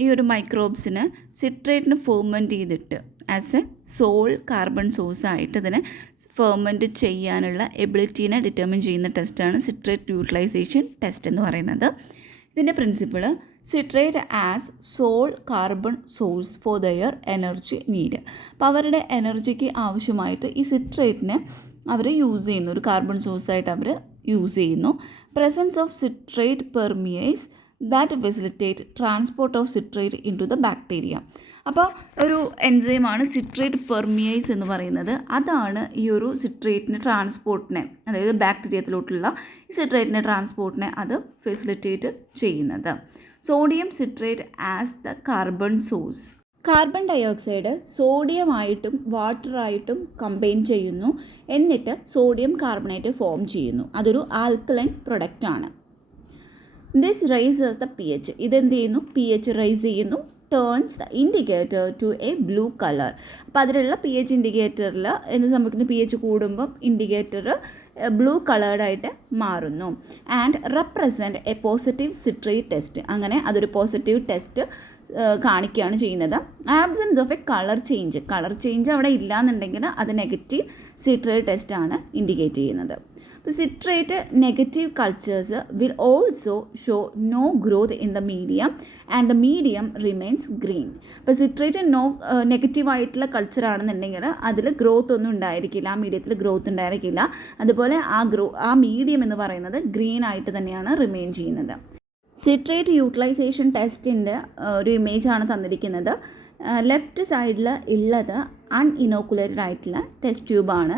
ഈ ഒരു മൈക്രോബ്സിന് സിട്രേറ്റിന് ഫെർമെൻറ്റ് ചെയ്തിട്ട് ആസ് എ സോൾ കാർബൺ സോഴ്സായിട്ട് ഇതിനെ ഫെർമെൻറ്റ് ചെയ്യാനുള്ള എബിലിറ്റീനെ ഡിറ്റർമിൻ ചെയ്യുന്ന ടെസ്റ്റാണ് സിട്രേറ്റ് യൂട്ടിലൈസേഷൻ ടെസ്റ്റ് എന്ന് പറയുന്നത്. ഇതിൻ്റെ principle, citrate as sole carbon source for their energy need. അപ്പോൾ അവരുടെ എനർജിക്ക് ആവശ്യമായിട്ട് ഈ സിട്രേറ്റിനെ അവർ യൂസ് ചെയ്യുന്നു, ഒരു കാർബൺ സോഴ്സായിട്ട് അവർ യൂസ് ചെയ്യുന്നു. Presence of citrate permease that facilitate transport of citrate into the bacteria. അപ്പോൾ ഒരു എൻസൈമാണ് സിട്രേറ്റ് പെർമിയേസ് എന്ന് പറയുന്നത്. അതാണ് ഈ ഒരു സിട്രേറ്റിൻ്റെ ട്രാൻസ്പോർട്ടിനെ, അതായത് ബാക്ടീരിയത്തിലോട്ടുള്ള ഈ സിട്രേറ്റിൻ്റെ ട്രാൻസ്പോർട്ടിനെ അത് ഫെസിലിറ്റേറ്റ് ചെയ്യുന്നത്. Sodium citrate as the carbon source. Carbon dioxide സോഡിയമായിട്ടും വാട്ടറായിട്ടും കമ്പൈൻ ചെയ്യുന്നു, എന്നിട്ട് സോഡിയം കാർബണേറ്റ് ഫോം ചെയ്യുന്നു. അതൊരു ആൽക്കലൈൻ പ്രൊഡക്റ്റാണ്. This rises the pH. ഇതെന്ത് ചെയ്യുന്നു? pH റൈസ് ചെയ്യുന്നു. Turns the indicator to a blue colour. അപ്പോൾ അതിലുള്ള pH ഇൻഡിക്കേറ്ററിൽ എന്ത് സംഭവിക്കുന്നു? pH കൂടുമ്പം ഇൻഡിക്കേറ്റർ ബ്ലൂ കളേർഡായിട്ട് മാറുന്നു. And represent a positive citrate test. അങ്ങനെ അതൊരു പോസിറ്റീവ് ടെസ്റ്റ് കാണിക്കുകയാണ് ചെയ്യുന്നത്. Absence of a colour change അവിടെ ഇല്ലയെന്നുണ്ടെങ്കിൽ അത് നെഗറ്റീവ് സിട്രേറ്റ് ടെസ്റ്റാണ് ഇൻഡിക്കേറ്റ് ചെയ്യുന്നത്. അപ്പോൾ citrate negative cultures will also show no growth in the medium and the medium remains green. അപ്പോൾ സിട്രേറ്റ് നെഗറ്റീവായിട്ടുള്ള കൾച്ചറാണെന്നുണ്ടെങ്കിൽ അതിൽ ഗ്രോത്ത് ഒന്നും ഉണ്ടായിരിക്കില്ല, ആ മീഡിയത്തിൽ ഗ്രോത്ത് ഉണ്ടായിരിക്കില്ല. അതുപോലെ ആ മീഡിയം എന്ന് പറയുന്നത് ഗ്രീൻ ആയിട്ട് തന്നെയാണ് റിമെയിൻ ചെയ്യുന്നത്. സിട്രേറ്റ് യൂട്ടിലൈസേഷൻ ടെസ്റ്റിൻ്റെ ഒരു ഇമേജാണ് തന്നിരിക്കുന്നത്. ലെഫ്റ്റ് സൈഡിൽ ഉള്ളത് അൺഇനോക്കുലേറ്റഡ് ആയിട്ടുള്ള ടെസ്റ്റ് ട്യൂബാണ്.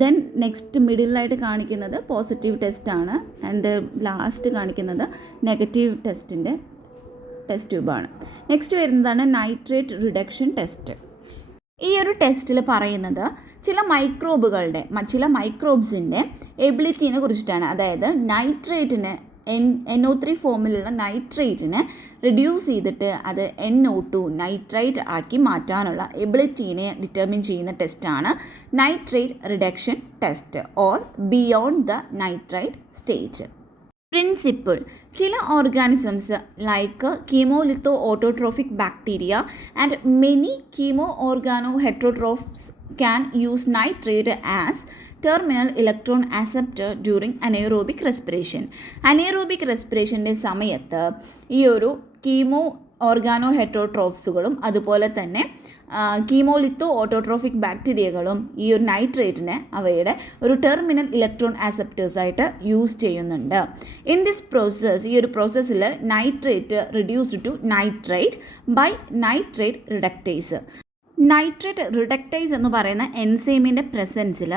ദെൻ നെക്സ്റ്റ് മിഡിലായിട്ട് കാണിക്കുന്നത് പോസിറ്റീവ് ടെസ്റ്റാണ്. ആൻഡ് ലാസ്റ്റ് കാണിക്കുന്നത് നെഗറ്റീവ് ടെസ്റ്റിൻ്റെ ടെസ്റ്റ് ട്യൂബാണ്. നെക്സ്റ്റ് വരുന്നതാണ് നൈട്രേറ്റ് റിഡക്ഷൻ ടെസ്റ്റ്. ഈ ഒരു ടെസ്റ്റിൽ പറയുന്നത് ചില മൈക്രോബ്സിൻ്റെ എബിലിറ്റീനെ കുറിച്ചിട്ടാണ്. അതായത് നൈട്രേറ്റിന് NO3 ഫോമിലുള്ള നൈട്രേറ്റിനെ റിഡ്യൂസ് ചെയ്തിട്ട് അത് NO2 നൈട്രൈറ്റ് ആക്കി മാറ്റാനുള്ള എബിലിറ്റീനെ ഡിറ്റർമിൻ ചെയ്യുന്ന ടെസ്റ്റാണ് nitrate reduction test or beyond the nitrite stage. Principle: ചില organisms like chemolithoautotrophic bacteria and many chemoorganoheterotrophs can use nitrate as terminal electron acceptor during anaerobic respiration. Anaerobic റെസ്പിറേഷൻ്റെ സമയത്ത് ഈ ഒരു കീമോ ഓർഗാനോ ഹെറ്ററോട്രോഫ്സുകളും അതുപോലെ തന്നെ കീമോലിത്തോ ഓട്ടോട്രോഫിക് ബാക്ടീരിയകളും ഈ ഒരു നൈട്രേറ്റിനെ അവയുടെ ഒരു ടെർമിനൽ ഇലക്ട്രോൺ ആക്സെപ്റ്റേഴ്സായിട്ട് യൂസ് ചെയ്യുന്നുണ്ട്. ഇൻ ദിസ് പ്രോസസ്, ഈ ഒരു പ്രോസസ്സിൽ nitrate reduced to nitrite by nitrate reductase. Nitrate reductase എന്ന് പറയുന്ന എൻസൈമിൻ്റെ പ്രസൻസിൽ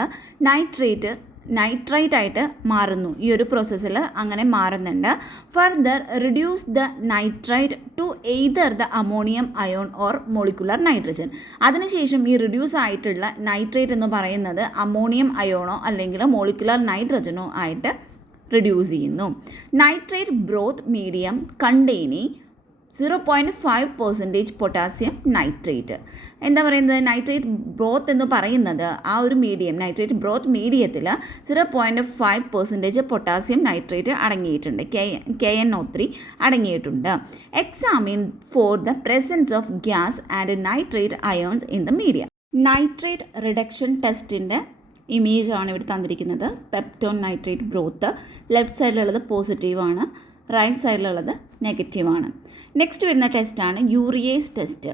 നൈട്രൈറ്റ് ആയിട്ട് മാറുന്നു. ഈ ഒരു പ്രോസസ്സിൽ അങ്ങനെ മാറുന്നുണ്ട്. Further reduce the nitrite to either the ammonium ion or molecular nitrogen. അതിനുശേഷം ഈ റിഡ്യൂസ് ആയിട്ടുള്ള നൈട്രേറ്റ് എന്ന് പറയുന്നത് അമോണിയം അയോണോ അല്ലെങ്കിൽ മോളിക്കുലർ നൈട്രജനോ ആയിട്ട് റിഡ്യൂസ് ചെയ്യുന്നു. Nitrate broth medium containing 0.5% potassium nitrate. എന്താ പറയുന്നത്? നൈട്രേറ്റ് ബ്രോത്ത് എന്ന് പറയുന്നത് ആ ഒരു മീഡിയം, നൈട്രേറ്റ് ബ്രോത്ത് മീഡിയത്തിൽ 0.5% പൊട്ടാസ്യം നൈട്രേറ്റ് അടങ്ങിയിട്ടുണ്ട്, KNO3 അടങ്ങിയിട്ടുണ്ട്. Examine for the presence of gas and nitrate ions in the medium. Nitrate reduction ടെസ്റ്റിൻ്റെ ഇമേജാണ് ഇവിടെ തന്നിരിക്കുന്നത്. പെപ്റ്റോൺ നൈട്രേറ്റ് ബ്രോത്ത് ലെഫ്റ്റ് സൈഡിലുള്ളത് പോസിറ്റീവാണ്, റൈറ്റ് സൈഡിലുള്ളത് നെഗറ്റീവാണ്. നെക്സ്റ്റ് വരുന്ന ടെസ്റ്റാണ് urease test.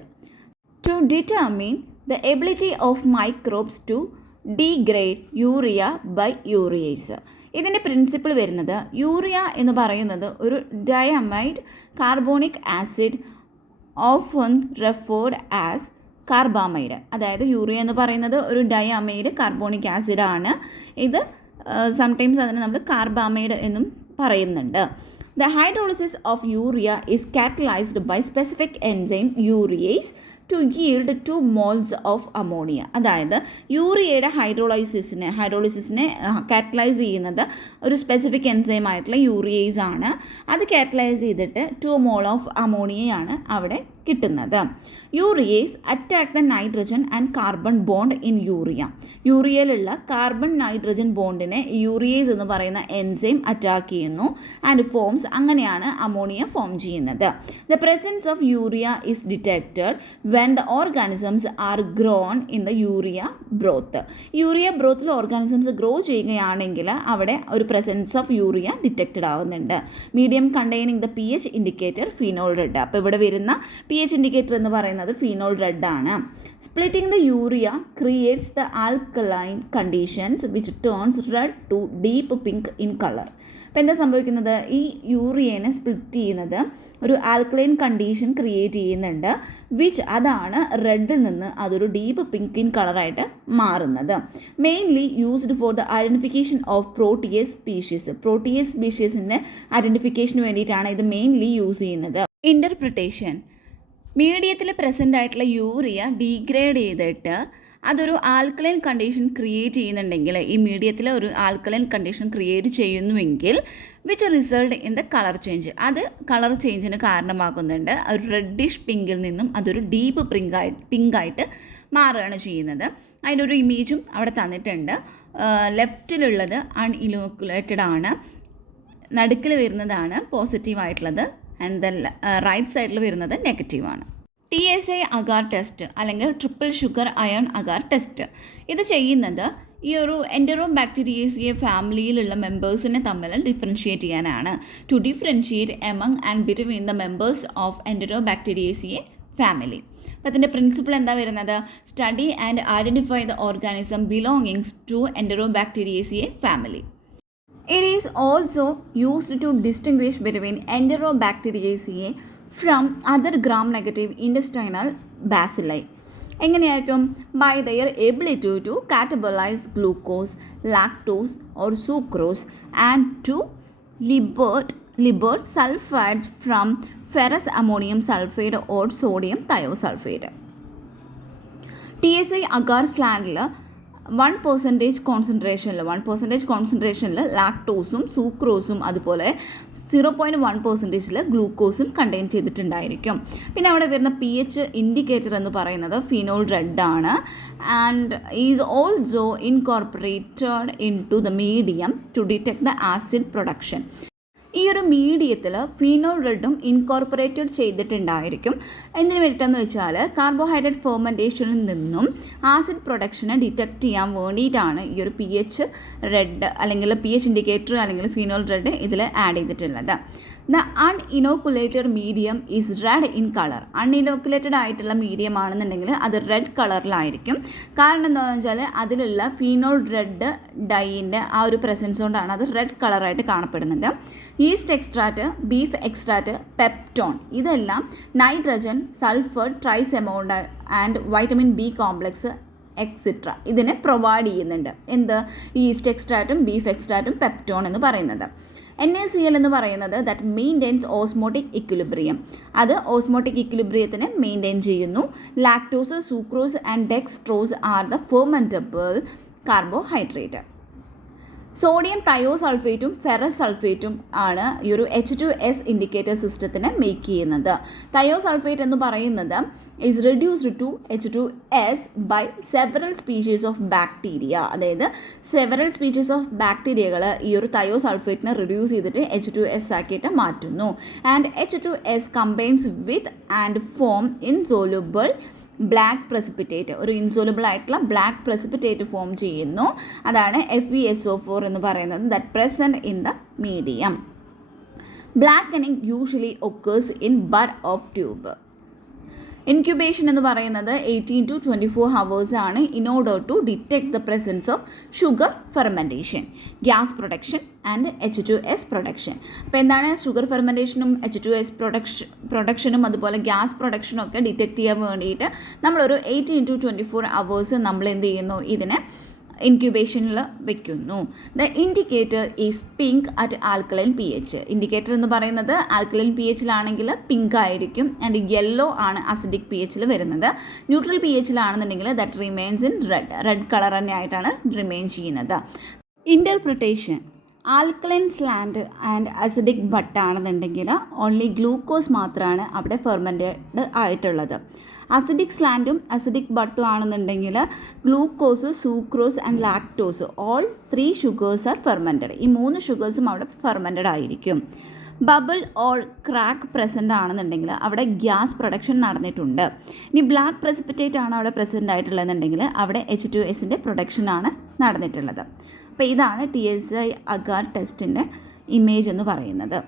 To determine the ability of microbes to degrade urea by urease. ഇതിൻ്റെ പ്രിൻസിപ്പിൾ വരുന്നത്, യൂറിയ എന്ന് പറയുന്നത് ഒരു diamide carbonic acid often referred as carbamide. അതായത് യൂറിയ എന്ന് പറയുന്നത് ഒരു ഡയമൈഡ് കാർബോണിക് ആസിഡാണ്. ഇത് സംടൈംസ് അതിന് നമ്മൾ കാർബാമൈഡ് എന്നും പറയുന്നുണ്ട്. The hydrolysis of urea is catalyzed by specific enzyme urease to yield 2 moles of ammonia. അതായത് യൂറിയയുടെ ഹൈഡ്രോളിസിസിനെ കാറ്റലൈസ് ചെയ്യുന്നത് ഒരു സ്പെസിഫിക് എൻസൈം ആയിട്ടുള്ള യൂറിയേസ് ആണ്. അത് കാറ്റലൈസ് ചെയ്തിട്ട് 2 മോൾ ഓഫ് അമോണിയയാണ് അവിടെ കിട്ടുന്നത്. Urease attack the nitrogen and carbon bond in urea. യൂറിയയിലുള്ള കാർബൺ നൈട്രജൻ ബോണ്ടിനെ യൂറിയേസ് എന്ന് പറയുന്ന എൻസൈം അറ്റാക്ക് ചെയ്യുന്നു ആൻഡ് ഫോംസ്, അങ്ങനെയാണ് അമോണിയ ഫോം ചെയ്യുന്നത്. The presence of urea is detected when the organisms are grown in the urea broth. Urea ബ്രോത്തിൽ ഓർഗാനിസംസ് ഗ്രോ ചെയ്യുകയാണെങ്കിൽ അവിടെ ഒരു പ്രസൻസ് ഓഫ് യൂറിയ ഡിറ്റക്റ്റഡ് ആവുന്നുണ്ട്. Medium containing the pH indicator phenol red. അപ്പോൾ ഇവിടെ വരുന്ന pH ഇൻഡിക്കേറ്റർ എന്ന് പറയുന്നത് ഫീനോൾ റെഡ് ആണ്. Splitting the urea creates the alkaline conditions which turns red to deep pink in colour. അപ്പോൾ എന്താ സംഭവിക്കുന്നത്? ഈ യൂറിയനെ സ്പ്ലിറ്റ് ചെയ്യുന്നത് ഒരു ആൽക്കലൈൻ കണ്ടീഷൻ ക്രിയേറ്റ് ചെയ്യുന്നുണ്ട്, അതാണ് റെഡിൽ നിന്ന് അതൊരു ഡീപ്പ് പിങ്ക് ഇൻ കളറായിട്ട് മാറുന്നത്. Mainly used for the identification of Proteus species. Proteus സ്പീഷീസിൻ്റെ ഐഡൻറ്റിഫിക്കേഷന് വേണ്ടിയിട്ടാണ് ഇത് മെയിൻലി യൂസ് ചെയ്യുന്നത്. ഇൻ്റർപ്രിട്ടേഷൻ: മീഡിയത്തിൽ പ്രസൻ്റ് ആയിട്ടുള്ള യൂറിയ ഡീഗ്രേഡ് ചെയ്തിട്ട് അതൊരു ആൽക്കലൈൻ കണ്ടീഷൻ ക്രിയേറ്റ് ചെയ്യുന്നുണ്ടെങ്കിൽ, ഈ മീഡിയത്തിൽ ഒരു ആൽക്കലൈൻ കണ്ടീഷൻ ക്രിയേറ്റ് ചെയ്യുന്നുവെങ്കിൽ which result in the colour change, അത് കളർ ചേഞ്ചിന് കാരണമാകുന്നുണ്ട്. ഒരു റെഡിഷ് പിങ്കിൽ നിന്നും അതൊരു ഡീപ്പ് പിങ്കായിട്ട് മാറുകയാണ് ചെയ്യുന്നത്. അതിൻ്റെ ഒരു ഇമേജും അവിടെ തന്നിട്ടുണ്ട്. ലെഫ്റ്റിലുള്ളത് അൺഇനോക്കുലേറ്റഡ് ആണ്, നടുക്കിൽ വരുന്നതാണ് പോസിറ്റീവായിട്ടുള്ളത് ആൻഡ് ദ റൈറ്റ് സൈഡിൽ വരുന്നത് നെഗറ്റീവാണ്. TSA അഗാർ ടെസ്റ്റ് അല്ലെങ്കിൽ triple sugar iron agar test ഇത് ചെയ്യുന്നത് ഈ ഒരു എൻറ്ററോബാക്ടീരിയേസിയെ ഫാമിലിയിലുള്ള മെമ്പേഴ്സിനെ തമ്മിൽ ഡിഫറൻഷിയേറ്റ് ചെയ്യാനാണ്. To differentiate among and between the members of Enterobacteriaceae family. അപ്പോൾ അതിൻ്റെ പ്രിൻസിപ്പിൾ എന്താ വരുന്നത്? Study and identify the organism belongings to Enterobacteriaceae family. It is also used to distinguish between Enterobacteriaceae from other gram-negative intestinal bacilli. എങ്ങനെയായിരിക്കും? By their ability to catabolise glucose, lactose or sucrose and to liberate sulphides from ferrous ammonium sulphide or sodium thiosulphide. TSA agar സ്ലാൻഡിൽ 1% കോൺസെൻട്രേഷനിൽ ലാക്ടോസും സൂക്രോസും അതുപോലെ 0.1% ഗ്ലൂക്കോസും കണ്ടെയ്ൻ ചെയ്തിട്ടുണ്ടായിരിക്കും. പിന്നെ അവിടെ വരുന്ന pH ഇൻഡിക്കേറ്റർ എന്ന് പറയുന്നത് ഫിനോൾ റെഡ് ആണ്. And is also incorporated into the medium to detect the acid production. ഈ ഒരു മീഡിയത്തിൽ ഫീനോൾ റെഡും ഇൻകോർപ്പറേറ്റഡ് ചെയ്തിട്ടുണ്ടായിരിക്കും. എന്തിനു വേണ്ടിയിട്ടെന്ന് വെച്ചാൽ കാർബോഹൈഡ്രേറ്റ് ഫെർമെൻറ്റേഷനിൽ നിന്നും ആസിഡ് പ്രൊഡക്ഷനെ ഡിറ്റക്ട് ചെയ്യാൻ വേണ്ടിയിട്ടാണ് ഈ ഒരു pH റെഡ് അല്ലെങ്കിൽ pH ഇൻഡിക്കേറ്റർ അല്ലെങ്കിൽ ഫീനോൾ റെഡ് ഇതിൽ ആഡ് ചെയ്തിട്ടുള്ളത്. The uninoculated medium is red in colour. Uninoculated ആയിട്ടുള്ള മീഡിയം ആണെന്നുണ്ടെങ്കിൽ അത് റെഡ് കളറിലായിരിക്കും. കാരണം എന്താണെന്ന് വെച്ചാൽ അതിലുള്ള ഫീനോൾ റെഡ് ഡൈയിൻ്റെ ആ ഒരു പ്രസൻസ് കൊണ്ടാണ് അത് റെഡ് കളറായിട്ട് കാണപ്പെടുന്നത്. Yeast extract, beef extract, peptone ഇതെല്ലാം നൈട്രജൻ, സൾഫർ, ട്രൈസെമോണ്ട് and vitamin B complex etcetera ഇതിനെ പ്രൊവൈഡ് ചെയ്യുന്നുണ്ട്. എന്ത്? ഈസ്റ്റ് എക്സ്ട്രാക്റ്റും ബീഫ് എക്സ്ട്രാക്റ്റും പെപ്റ്റോൺ എന്ന് പറയുന്നത്. NaCl എന്ന് പറയുന്നത് ദാറ്റ് മെയിൻറ്റെയിൻസ് ഓസ്മോട്ടിക് ഇക്വിലിബ്രിയം. അത് ഓസ്മോട്ടിക് ഇക്വിലിബ്രിയത്തിനെ മെയിൻറ്റെയിൻ ചെയ്യുന്നു. Lactose, sucrose and dextrose are the fermentable carbohydrate. Sodium തയോസൾഫേറ്റും ഫെറസ് സൾഫേറ്റും ആണ് ഈ ഒരു H2S ഇൻഡിക്കേറ്റർ സിസ്റ്റത്തിനെ മേക്ക് ചെയ്യുന്നത്. തയോസൾഫേറ്റ് എന്ന് പറയുന്നത് is reduced to H2S by several species of bacteria. അതായത് സെവറൽ സ്പീഷീസ് ഓഫ് ബാക്ടീരിയകൾ ഈ ഒരു തയോസൾഫേറ്റിനെ റിഡ്യൂസ് ചെയ്തിട്ട് H2S ആക്കിയിട്ട് മാറ്റുന്നു. And H2S combines with and form insoluble black precipitate. ഒരു ഇൻസോലുബിൾ ആയിട്ടുള്ള ബ്ലാക്ക് പ്രസിപ്പിറ്റേറ്റ് ഫോം ചെയ്യുന്നു. അതാണ് FeSO4 എന്ന് പറയുന്നത് that present in the medium. Blackening usually occurs in butt of tube. Incubation എന്ന് പറയുന്നത് 18 to 24 hours ആണ് in order to detect the presence of sugar fermentation, gas production and H2S production. അപ്പോൾ എന്താണ് ഷുഗർ ഫെർമെൻറ്റേഷനും H2S പ്രൊഡക്ഷനും അതുപോലെ ഗ്യാസ് പ്രൊഡക്ഷനും ഒക്കെ ഡിറ്റക്ട് ചെയ്യാൻ വേണ്ടിയിട്ട് നമ്മളൊരു 18 to 24 hours നമ്മൾ എന്ത് ചെയ്യുന്നു? ഇതിനെ ഇൻക്യുബേഷനിൽ വയ്ക്കുന്നു. The indicator is pink at alkaline pH. Indicator എന്ന് പറയുന്നത് ആൽക്കലൈൻ pHലാണെങ്കിൽ പിങ്ക് ആയിരിക്കും ആൻഡ് യെല്ലോ ആണ് അസിഡിക് pHൽ വരുന്നത്. ന്യൂട്രൽ pHലാണെന്നുണ്ടെങ്കിൽ that remains in red colour തന്നെ ആയിട്ടാണ് റിമെയിൻ ചെയ്യുന്നത്. Interpretation alkaline slant and acidic ബട്ടാണെന്നുണ്ടെങ്കിൽ ഓൺലി ഗ്ലൂക്കോസ് മാത്രമാണ് അവിടെ ഫെർമെൻറ്റഡ് ആയിട്ടുള്ളത്. അസിഡിക് സ്ലാൻഡും അസിഡിക് ബട്ടും ആണെന്നുണ്ടെങ്കിൽ glucose, sucrose and lactose all 3 sugars are fermented. ഈ 3 ഷുഗേഴ്സും അവിടെ ഫെർമെൻറ്റഡ് ആയിരിക്കും. ബബിൾ ഓർ ക്രാക്ക് പ്രസൻ്റ് ആണെന്നുണ്ടെങ്കിൽ അവിടെ ഗ്യാസ് പ്രൊഡക്ഷൻ നടന്നിട്ടുണ്ട്. ഇനി ബ്ലാക്ക് പ്രസിപ്പിറ്റേറ്റ് ആണ് അവിടെ പ്രസൻ്റ് ആയിട്ടുള്ളതെന്നുണ്ടെങ്കിൽ അവിടെ H2Sൻ്റെ പ്രൊഡക്ഷനാണ് നടന്നിട്ടുള്ളത്. അപ്പോൾ ഇതാണ് TSA അഗാർ ടെസ്റ്റിൻ്റെ ഇമേജ് എന്ന് പറയുന്നത്.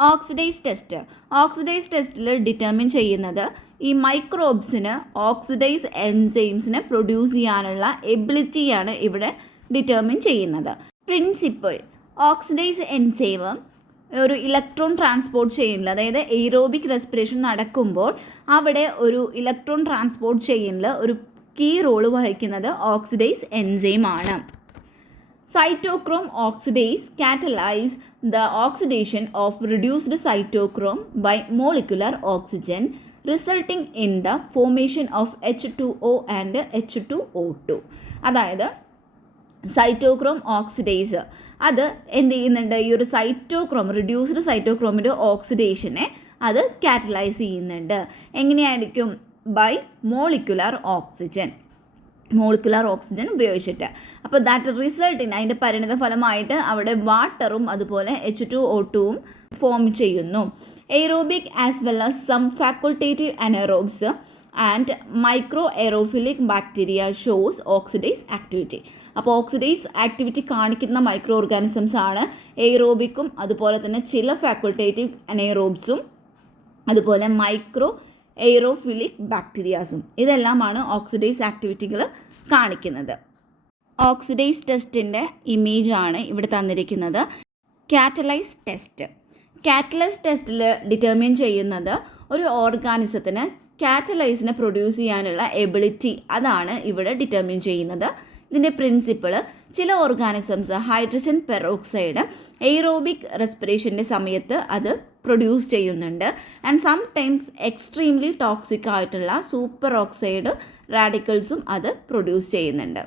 ഓക്സിഡൈസ് ടെസ്റ്റിൽ ഡിറ്റർമിൻ ചെയ്യുന്നത് ഈ മൈക്രോബ്സിന് ഓക്സിഡൈസ് എൻസൈംസിനെ പ്രൊഡ്യൂസ് ചെയ്യാനുള്ള എബിലിറ്റിയാണ് ഇവിടെ ഡിറ്റർമിൻ ചെയ്യുന്നത്. പ്രിൻസിപ്പിൾ ഓക്സിഡൈസ് എൻസൈം ഒരു ഇലക്ട്രോൺ ട്രാൻസ്പോർട്ട് ചെയിനിൽ, അതായത് എയ്റോബിക് റെസ്പിറേഷൻ നടക്കുമ്പോൾ അവിടെ ഒരു ഇലക്ട്രോൺ ട്രാൻസ്പോർട്ട് ചെയിനിൽ ഒരു കീ റോള് വഹിക്കുന്നത് ഓക്സിഡൈസ് എൻസൈം ആണ്. Cytochrome oxidase catalyze the oxidation of reduced cytochrome by molecular oxygen, resulting in the formation of H2O and H2O2. അതായത് സൈറ്റോക്രോം ഓക്സിഡേസ് അത് എന്ത് ചെയ്യുന്നുണ്ട്? ഈ ഒരു റിഡ്യൂസ്ഡ് സൈറ്റോക്രോമിൻ്റെ ഓക്സിഡേഷനെ അത് കാറ്റലൈസ് ചെയ്യുന്നുണ്ട്. എങ്ങനെയായിരിക്കും? ബൈ മോളിക്കുലാർ ഓക്സിജൻ ഉപയോഗിച്ചിട്ട്. അപ്പോൾ ദാറ്റ് റിസൾട്ടിന് അതിൻ്റെ പരിണിത ഫലമായിട്ട് അവിടെ വാട്ടറും അതുപോലെ H2O2 ഫോം ചെയ്യുന്നു. aerobic as well as some facultative anaerobes and microaerophilic bacteria shows oxidase activity. അപ്പോൾ ഓക്സിഡൈസ് ആക്ടിവിറ്റി കാണിക്കുന്ന മൈക്രോ ഓർഗാനിസംസ് ആണ് എയ്റോബിക്കും അതുപോലെ തന്നെ ചില ഫാക്കൾട്ടേറ്റീവ് അനേറോബ്സും അതുപോലെ മൈക്രോ എയ്റോഫിലിക് ബാക്ടീരിയാസും. ഇതെല്ലാമാണ് ഓക്സിഡൈസ് ആക്ടിവിറ്റികൾ കാണിക്കുന്നത്. ഓക്സിഡൈസ് ടെസ്റ്റിൻ്റെ ഇമേജാണ് ഇവിടെ തന്നിരിക്കുന്നത്. Catalyse test. കാറ്റലൈസ് ടെസ്റ്റിൽ ഡിറ്റർമിൻ ചെയ്യുന്നത് ഒരു ഓർഗാനിസത്തിന് കാറ്റലൈസിനെ പ്രൊഡ്യൂസ് ചെയ്യാനുള്ള എബിലിറ്റി, അതാണ് ഇവിടെ ഡിറ്റർമിൻ ചെയ്യുന്നത്. ഇതിൻ്റെ പ്രിൻസിപ്പിൾ, ചില ഓർഗാനിസംസ് ഹൈഡ്രജൻ പെറോക്സൈഡ് എയ്റോബിക് റെസ്പിറേഷൻ്റെ സമയത്ത് അത് പ്രൊഡ്യൂസ് ചെയ്യുന്നുണ്ട്. And sometimes extremely toxic ആയിട്ടുള്ള സൂപ്പർ ഓക്സൈഡ് റാഡിക്കൽസും അത് പ്രൊഡ്യൂസ് ചെയ്യുന്നുണ്ട്.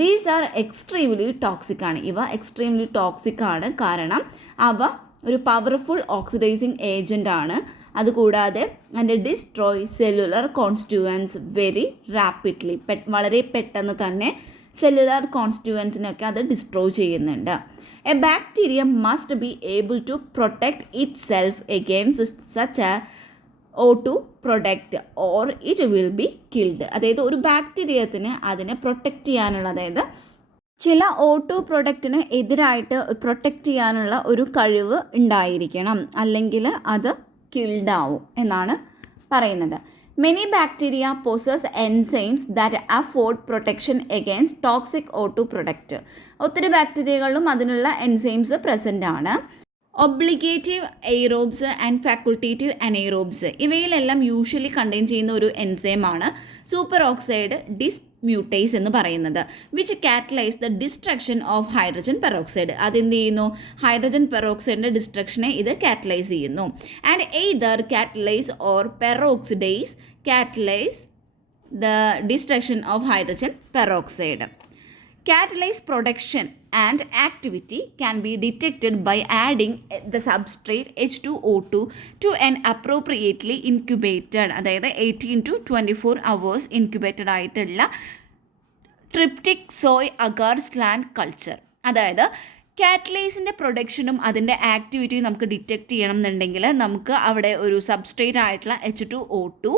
ദീസ് ആർ എക്സ്ട്രീംലി ടോക്സിക് ആണ്. ഇവ എക്സ്ട്രീംലി ടോക്സിക് ആണ് കാരണം അവ ഒരു പവർഫുൾ ഓക്സിഡൈസിങ് ഏജൻ്റ് ആണ്. അതുകൂടാതെ അതിൻ്റെ destroy cellular constituents very rapidly, വളരെ പെട്ടെന്ന് തന്നെ സെല്ലുലാർ കോൺസ്റ്റുവൻസിനൊക്കെ അത് ഡിസ്ട്രോയ് ചെയ്യുന്നുണ്ട്. A bacteria must be able to protect itself against such a O2 product or it will be killed. അതായത് ഒരു ബാക്ടീരിയത്തിന് അതിനെ പ്രൊട്ടക്റ്റ് ചെയ്യാനുള്ള, അതായത് ചില O2 പ്രൊഡക്റ്റിന് എതിരായിട്ട് പ്രൊട്ടക്റ്റ് ചെയ്യാനുള്ള ഒരു കഴിവ് ഉണ്ടായിരിക്കണം, അല്ലെങ്കിൽ അത് കിൽഡാവും എന്നാണ് പറയുന്നത്. Many bacteria possess enzymes that afford protection against toxic O2 product. ഒത്തിരി ബാക്ടീരിയകളിലും അതിനുള്ള എൻസൈംസ് പ്രസൻ്റ് ആണ്. Obligative aerobes and facultative anaerobes, ഇവയിലെല്ലാം യൂഷ്വലി കണ്ടെയ്ൻ ചെയ്യുന്ന ഒരു എൻസൈമാണ് സൂപ്പർ ഓക്സൈഡ് ഡിസ്മ്യൂട്ടേസ് എന്ന് പറയുന്നത്, which catalyse the destruction of hydrogen peroxide. അതെന്ത് ചെയ്യുന്നു? ഹൈഡ്രജൻ പെറോക്സൈഡിൻ്റെ ഡിസ്ട്രക്ഷനെ ഇത് കാറ്റലൈസ് ചെയ്യുന്നു. And either catalase or peroxidase catalyse the destruction of hydrogen peroxide. Catalyze production and activity can be detected by adding the substrate H2O2 to an appropriately incubated, അതായത് 18 to 24 hours incubated ആയിട്ടുള്ള ട്രിപ്റ്റിക് സോയ് അഗാർ സ്ലാൻഡ് കൾച്ചർ. അതായത് കാറ്റലൈസിൻ്റെ പ്രൊഡക്ഷനും അതിൻ്റെ ആക്ടിവിറ്റിയും നമുക്ക് ഡിറ്റക്റ്റ് ചെയ്യണം എന്നുണ്ടെങ്കിൽ നമുക്ക് അവിടെ ഒരു സബ്സ്ട്രേറ്റ് ആയിട്ടുള്ള H2O2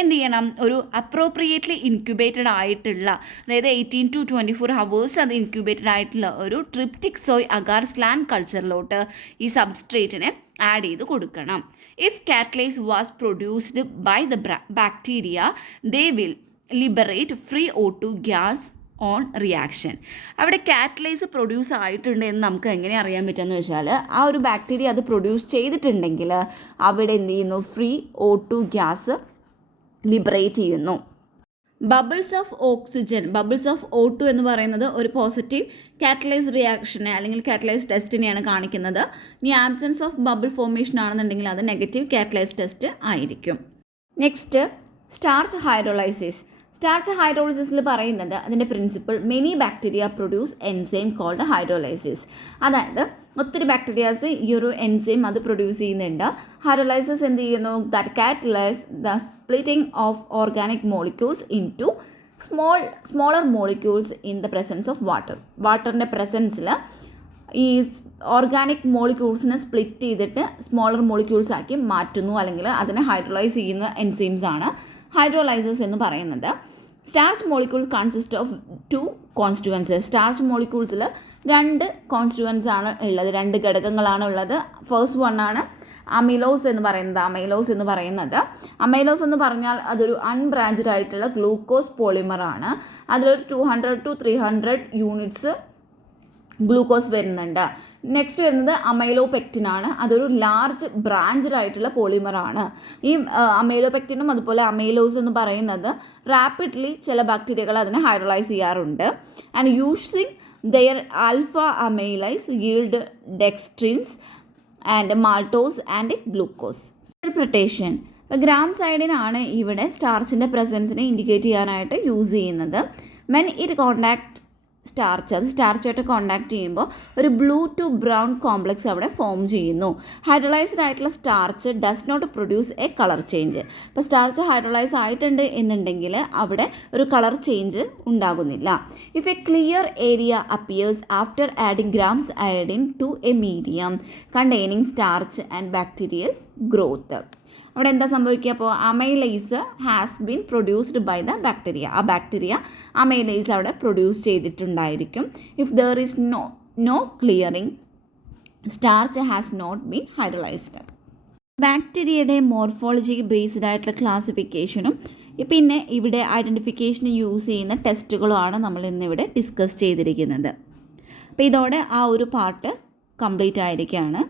എന്ത് ചെയ്യണം? ഒരു അപ്രോപ്രിയേറ്റ്ലി ഇൻക്യുബേറ്റഡ് ആയിട്ടുള്ള, അതായത് 18 to 24 hours അത് ഇൻക്യുബേറ്റഡ് ആയിട്ടുള്ള ഒരു ട്രിപ്റ്റിക് സോയ് അഗാർ സ്ലാൻഡ് കൾച്ചറിലോട്ട് ഈ സബ്സ്ട്രേറ്റിനെ ആഡ് ചെയ്ത് കൊടുക്കണം. If catalase was produced by the bacteria they will liberate free O2 gas on reaction. അവിടെ കാറ്റലൈസ് പ്രൊഡ്യൂസ് ആയിട്ടുണ്ട് എന്ന് നമുക്ക് എങ്ങനെ അറിയാൻ പറ്റുമെന്ന് വെച്ചാൽ, ആ ഒരു ബാക്ടീരിയ അത് പ്രൊഡ്യൂസ് ചെയ്തിട്ടുണ്ടെങ്കിൽ അവിടെ എന്ത് ചെയ്യുന്നു? ഫ്രീ O2 ഗ്യാസ് ലിബറേറ്റ് ചെയ്യുന്നു. Bubbles of oxygen, bubbles of O2 എന്ന് പറയുന്നത് ഒരു പോസിറ്റീവ് കാറ്റലൈസ് റിയാക്ഷനെ അല്ലെങ്കിൽ കാറ്റലൈസ് ടെസ്റ്റിനെയാണ് കാണിക്കുന്നത്. ഇനി ആബ്സെൻസ് ഓഫ് ബബിൾ ഫോർമേഷൻ ആണെന്നുണ്ടെങ്കിൽ അത് നെഗറ്റീവ് കാറ്റലൈസ് ടെസ്റ്റ് ആയിരിക്കും. Next, starch hydrolysis. സ്റ്റാർച്ച് ഹൈഡ്രോളിസിസിൽ പറയുന്നത് അതിൻ്റെ principle, many bacteria produce enzyme called hydrolysis. അതായത് ഒത്തിരി ബാക്ടീരിയാസ് ഈ ഒരു എൻസൈം അത് പ്രൊഡ്യൂസ് ചെയ്യുന്നുണ്ട്. ഹൈഡ്രോലൈസിസ് എന്ത് ചെയ്യുന്നു? That catalyse the splitting of organic molecules in to smaller molecules in the presence of water. വാട്ടറിൻ്റെ പ്രസൻസിൽ ഈ ഓർഗാനിക് മോളിക്യൂൾസിനെ സ്പ്ലിറ്റ് ചെയ്തിട്ട് സ്മോളർ മോളിക്യൂൾസ് ആക്കി മാറ്റുന്നു, അല്ലെങ്കിൽ അതിനെ ഹൈഡ്രോലൈസ് ചെയ്യുന്ന എൻസൈംസ് ആണ് ഹൈഡ്രോലൈസസ് എന്ന് പറയുന്നത്. Starch molecules consist of 2 constituents. Starch മോളിക്യൂൾസിൽ 2 കോൺസ്റ്റുവൻസ് ആണ് ഉള്ളത്, 2 ഘടകങ്ങളാണ് ഉള്ളത്. ഫസ്റ്റ് വൺ ആണ് അമൈലോസ് എന്ന് പറയുന്നത്. അമൈലോസ് എന്ന് പറഞ്ഞാൽ അതൊരു അൺബ്രാഞ്ചഡ് ആയിട്ടുള്ള ഗ്ലൂക്കോസ് പോളിമറാണ്. അതിലൊരു 200 to 300 യൂണിറ്റ്സ് ഗ്ലൂക്കോസ് വരുന്നുണ്ട്. നെക്സ്റ്റ് വരുന്നത് അമൈലോപെക്റ്റിനാണ്. അതൊരു ലാർജ് ബ്രാഞ്ചഡ് ആയിട്ടുള്ള പോളിമറാണ്. ഈ അമൈലോപെക്റ്റിനും അതുപോലെ അമൈലോസ് എന്ന് പറയുന്നത് റാപ്പിഡ്ലി ചില ബാക്ടീരിയകൾ അതിനെ ഹൈഡ്രോലൈസ് ചെയ്യാറുണ്ട്. And using their alpha amylase yield dextrins and maltose and glucose. Interpretation, ഇപ്പോൾ ഗ്രാം സൈഡിനാണ് ഇവിടെ സ്റ്റാർച്ചിൻ്റെ പ്രസൻസിനെ ഇൻഡിക്കേറ്റ് ചെയ്യാനായിട്ട് യൂസ് ചെയ്യുന്നത്. വെൻ ഇറ്റ് കോണ്ടാക്ട് സ്റ്റാർച്ച്, അത് സ്റ്റാർച്ചായിട്ട് കോണ്ടാക്ട് ചെയ്യുമ്പോൾ ഒരു ബ്ലൂ ടു ബ്രൗൺ കോംപ്ലക്സ് അവിടെ ഫോം ചെയ്യുന്നു. ഹൈഡ്രോലൈസ്ഡ് ആയിട്ടുള്ള starch does not produce a colour change. ഇപ്പോൾ സ്റ്റാർച്ച് ഹൈഡ്രോലൈസ് ആയിട്ടുണ്ട് എന്നുണ്ടെങ്കിൽ അവിടെ ഒരു കളർ ചേഞ്ച് ഉണ്ടാകുന്നില്ല. If a clear area appears after adding grams iodine to a medium containing starch and bacterial growth. അവിടെ എന്താ സംഭവിക്കുക? അപ്പോൾ amylase has been produced by the bacteria. ആ ബാക്ടീരിയ അമൈലേസ് അവിടെ പ്രൊഡ്യൂസ് ചെയ്തിട്ടുണ്ടായിരിക്കും. If there is no clearing, starch has not been hydrolysed. ബാക്ടീരിയയുടെ മോർഫോളജി ബേസ്ഡ് ആയിട്ടുള്ള ക്ലാസിഫിക്കേഷനും പിന്നെ ഇവിടെ ഐഡൻറ്റിഫിക്കേഷന് യൂസ് ചെയ്യുന്ന ടെസ്റ്റുകളുമാണ് നമ്മൾ ഇന്നിവിടെ ഡിസ്കസ് ചെയ്തിരിക്കുന്നത്. അപ്പോൾ ഇതോടെ ആ ഒരു പാർട്ട് കംപ്ലീറ്റ് ആയിരിക്കുകയാണ്.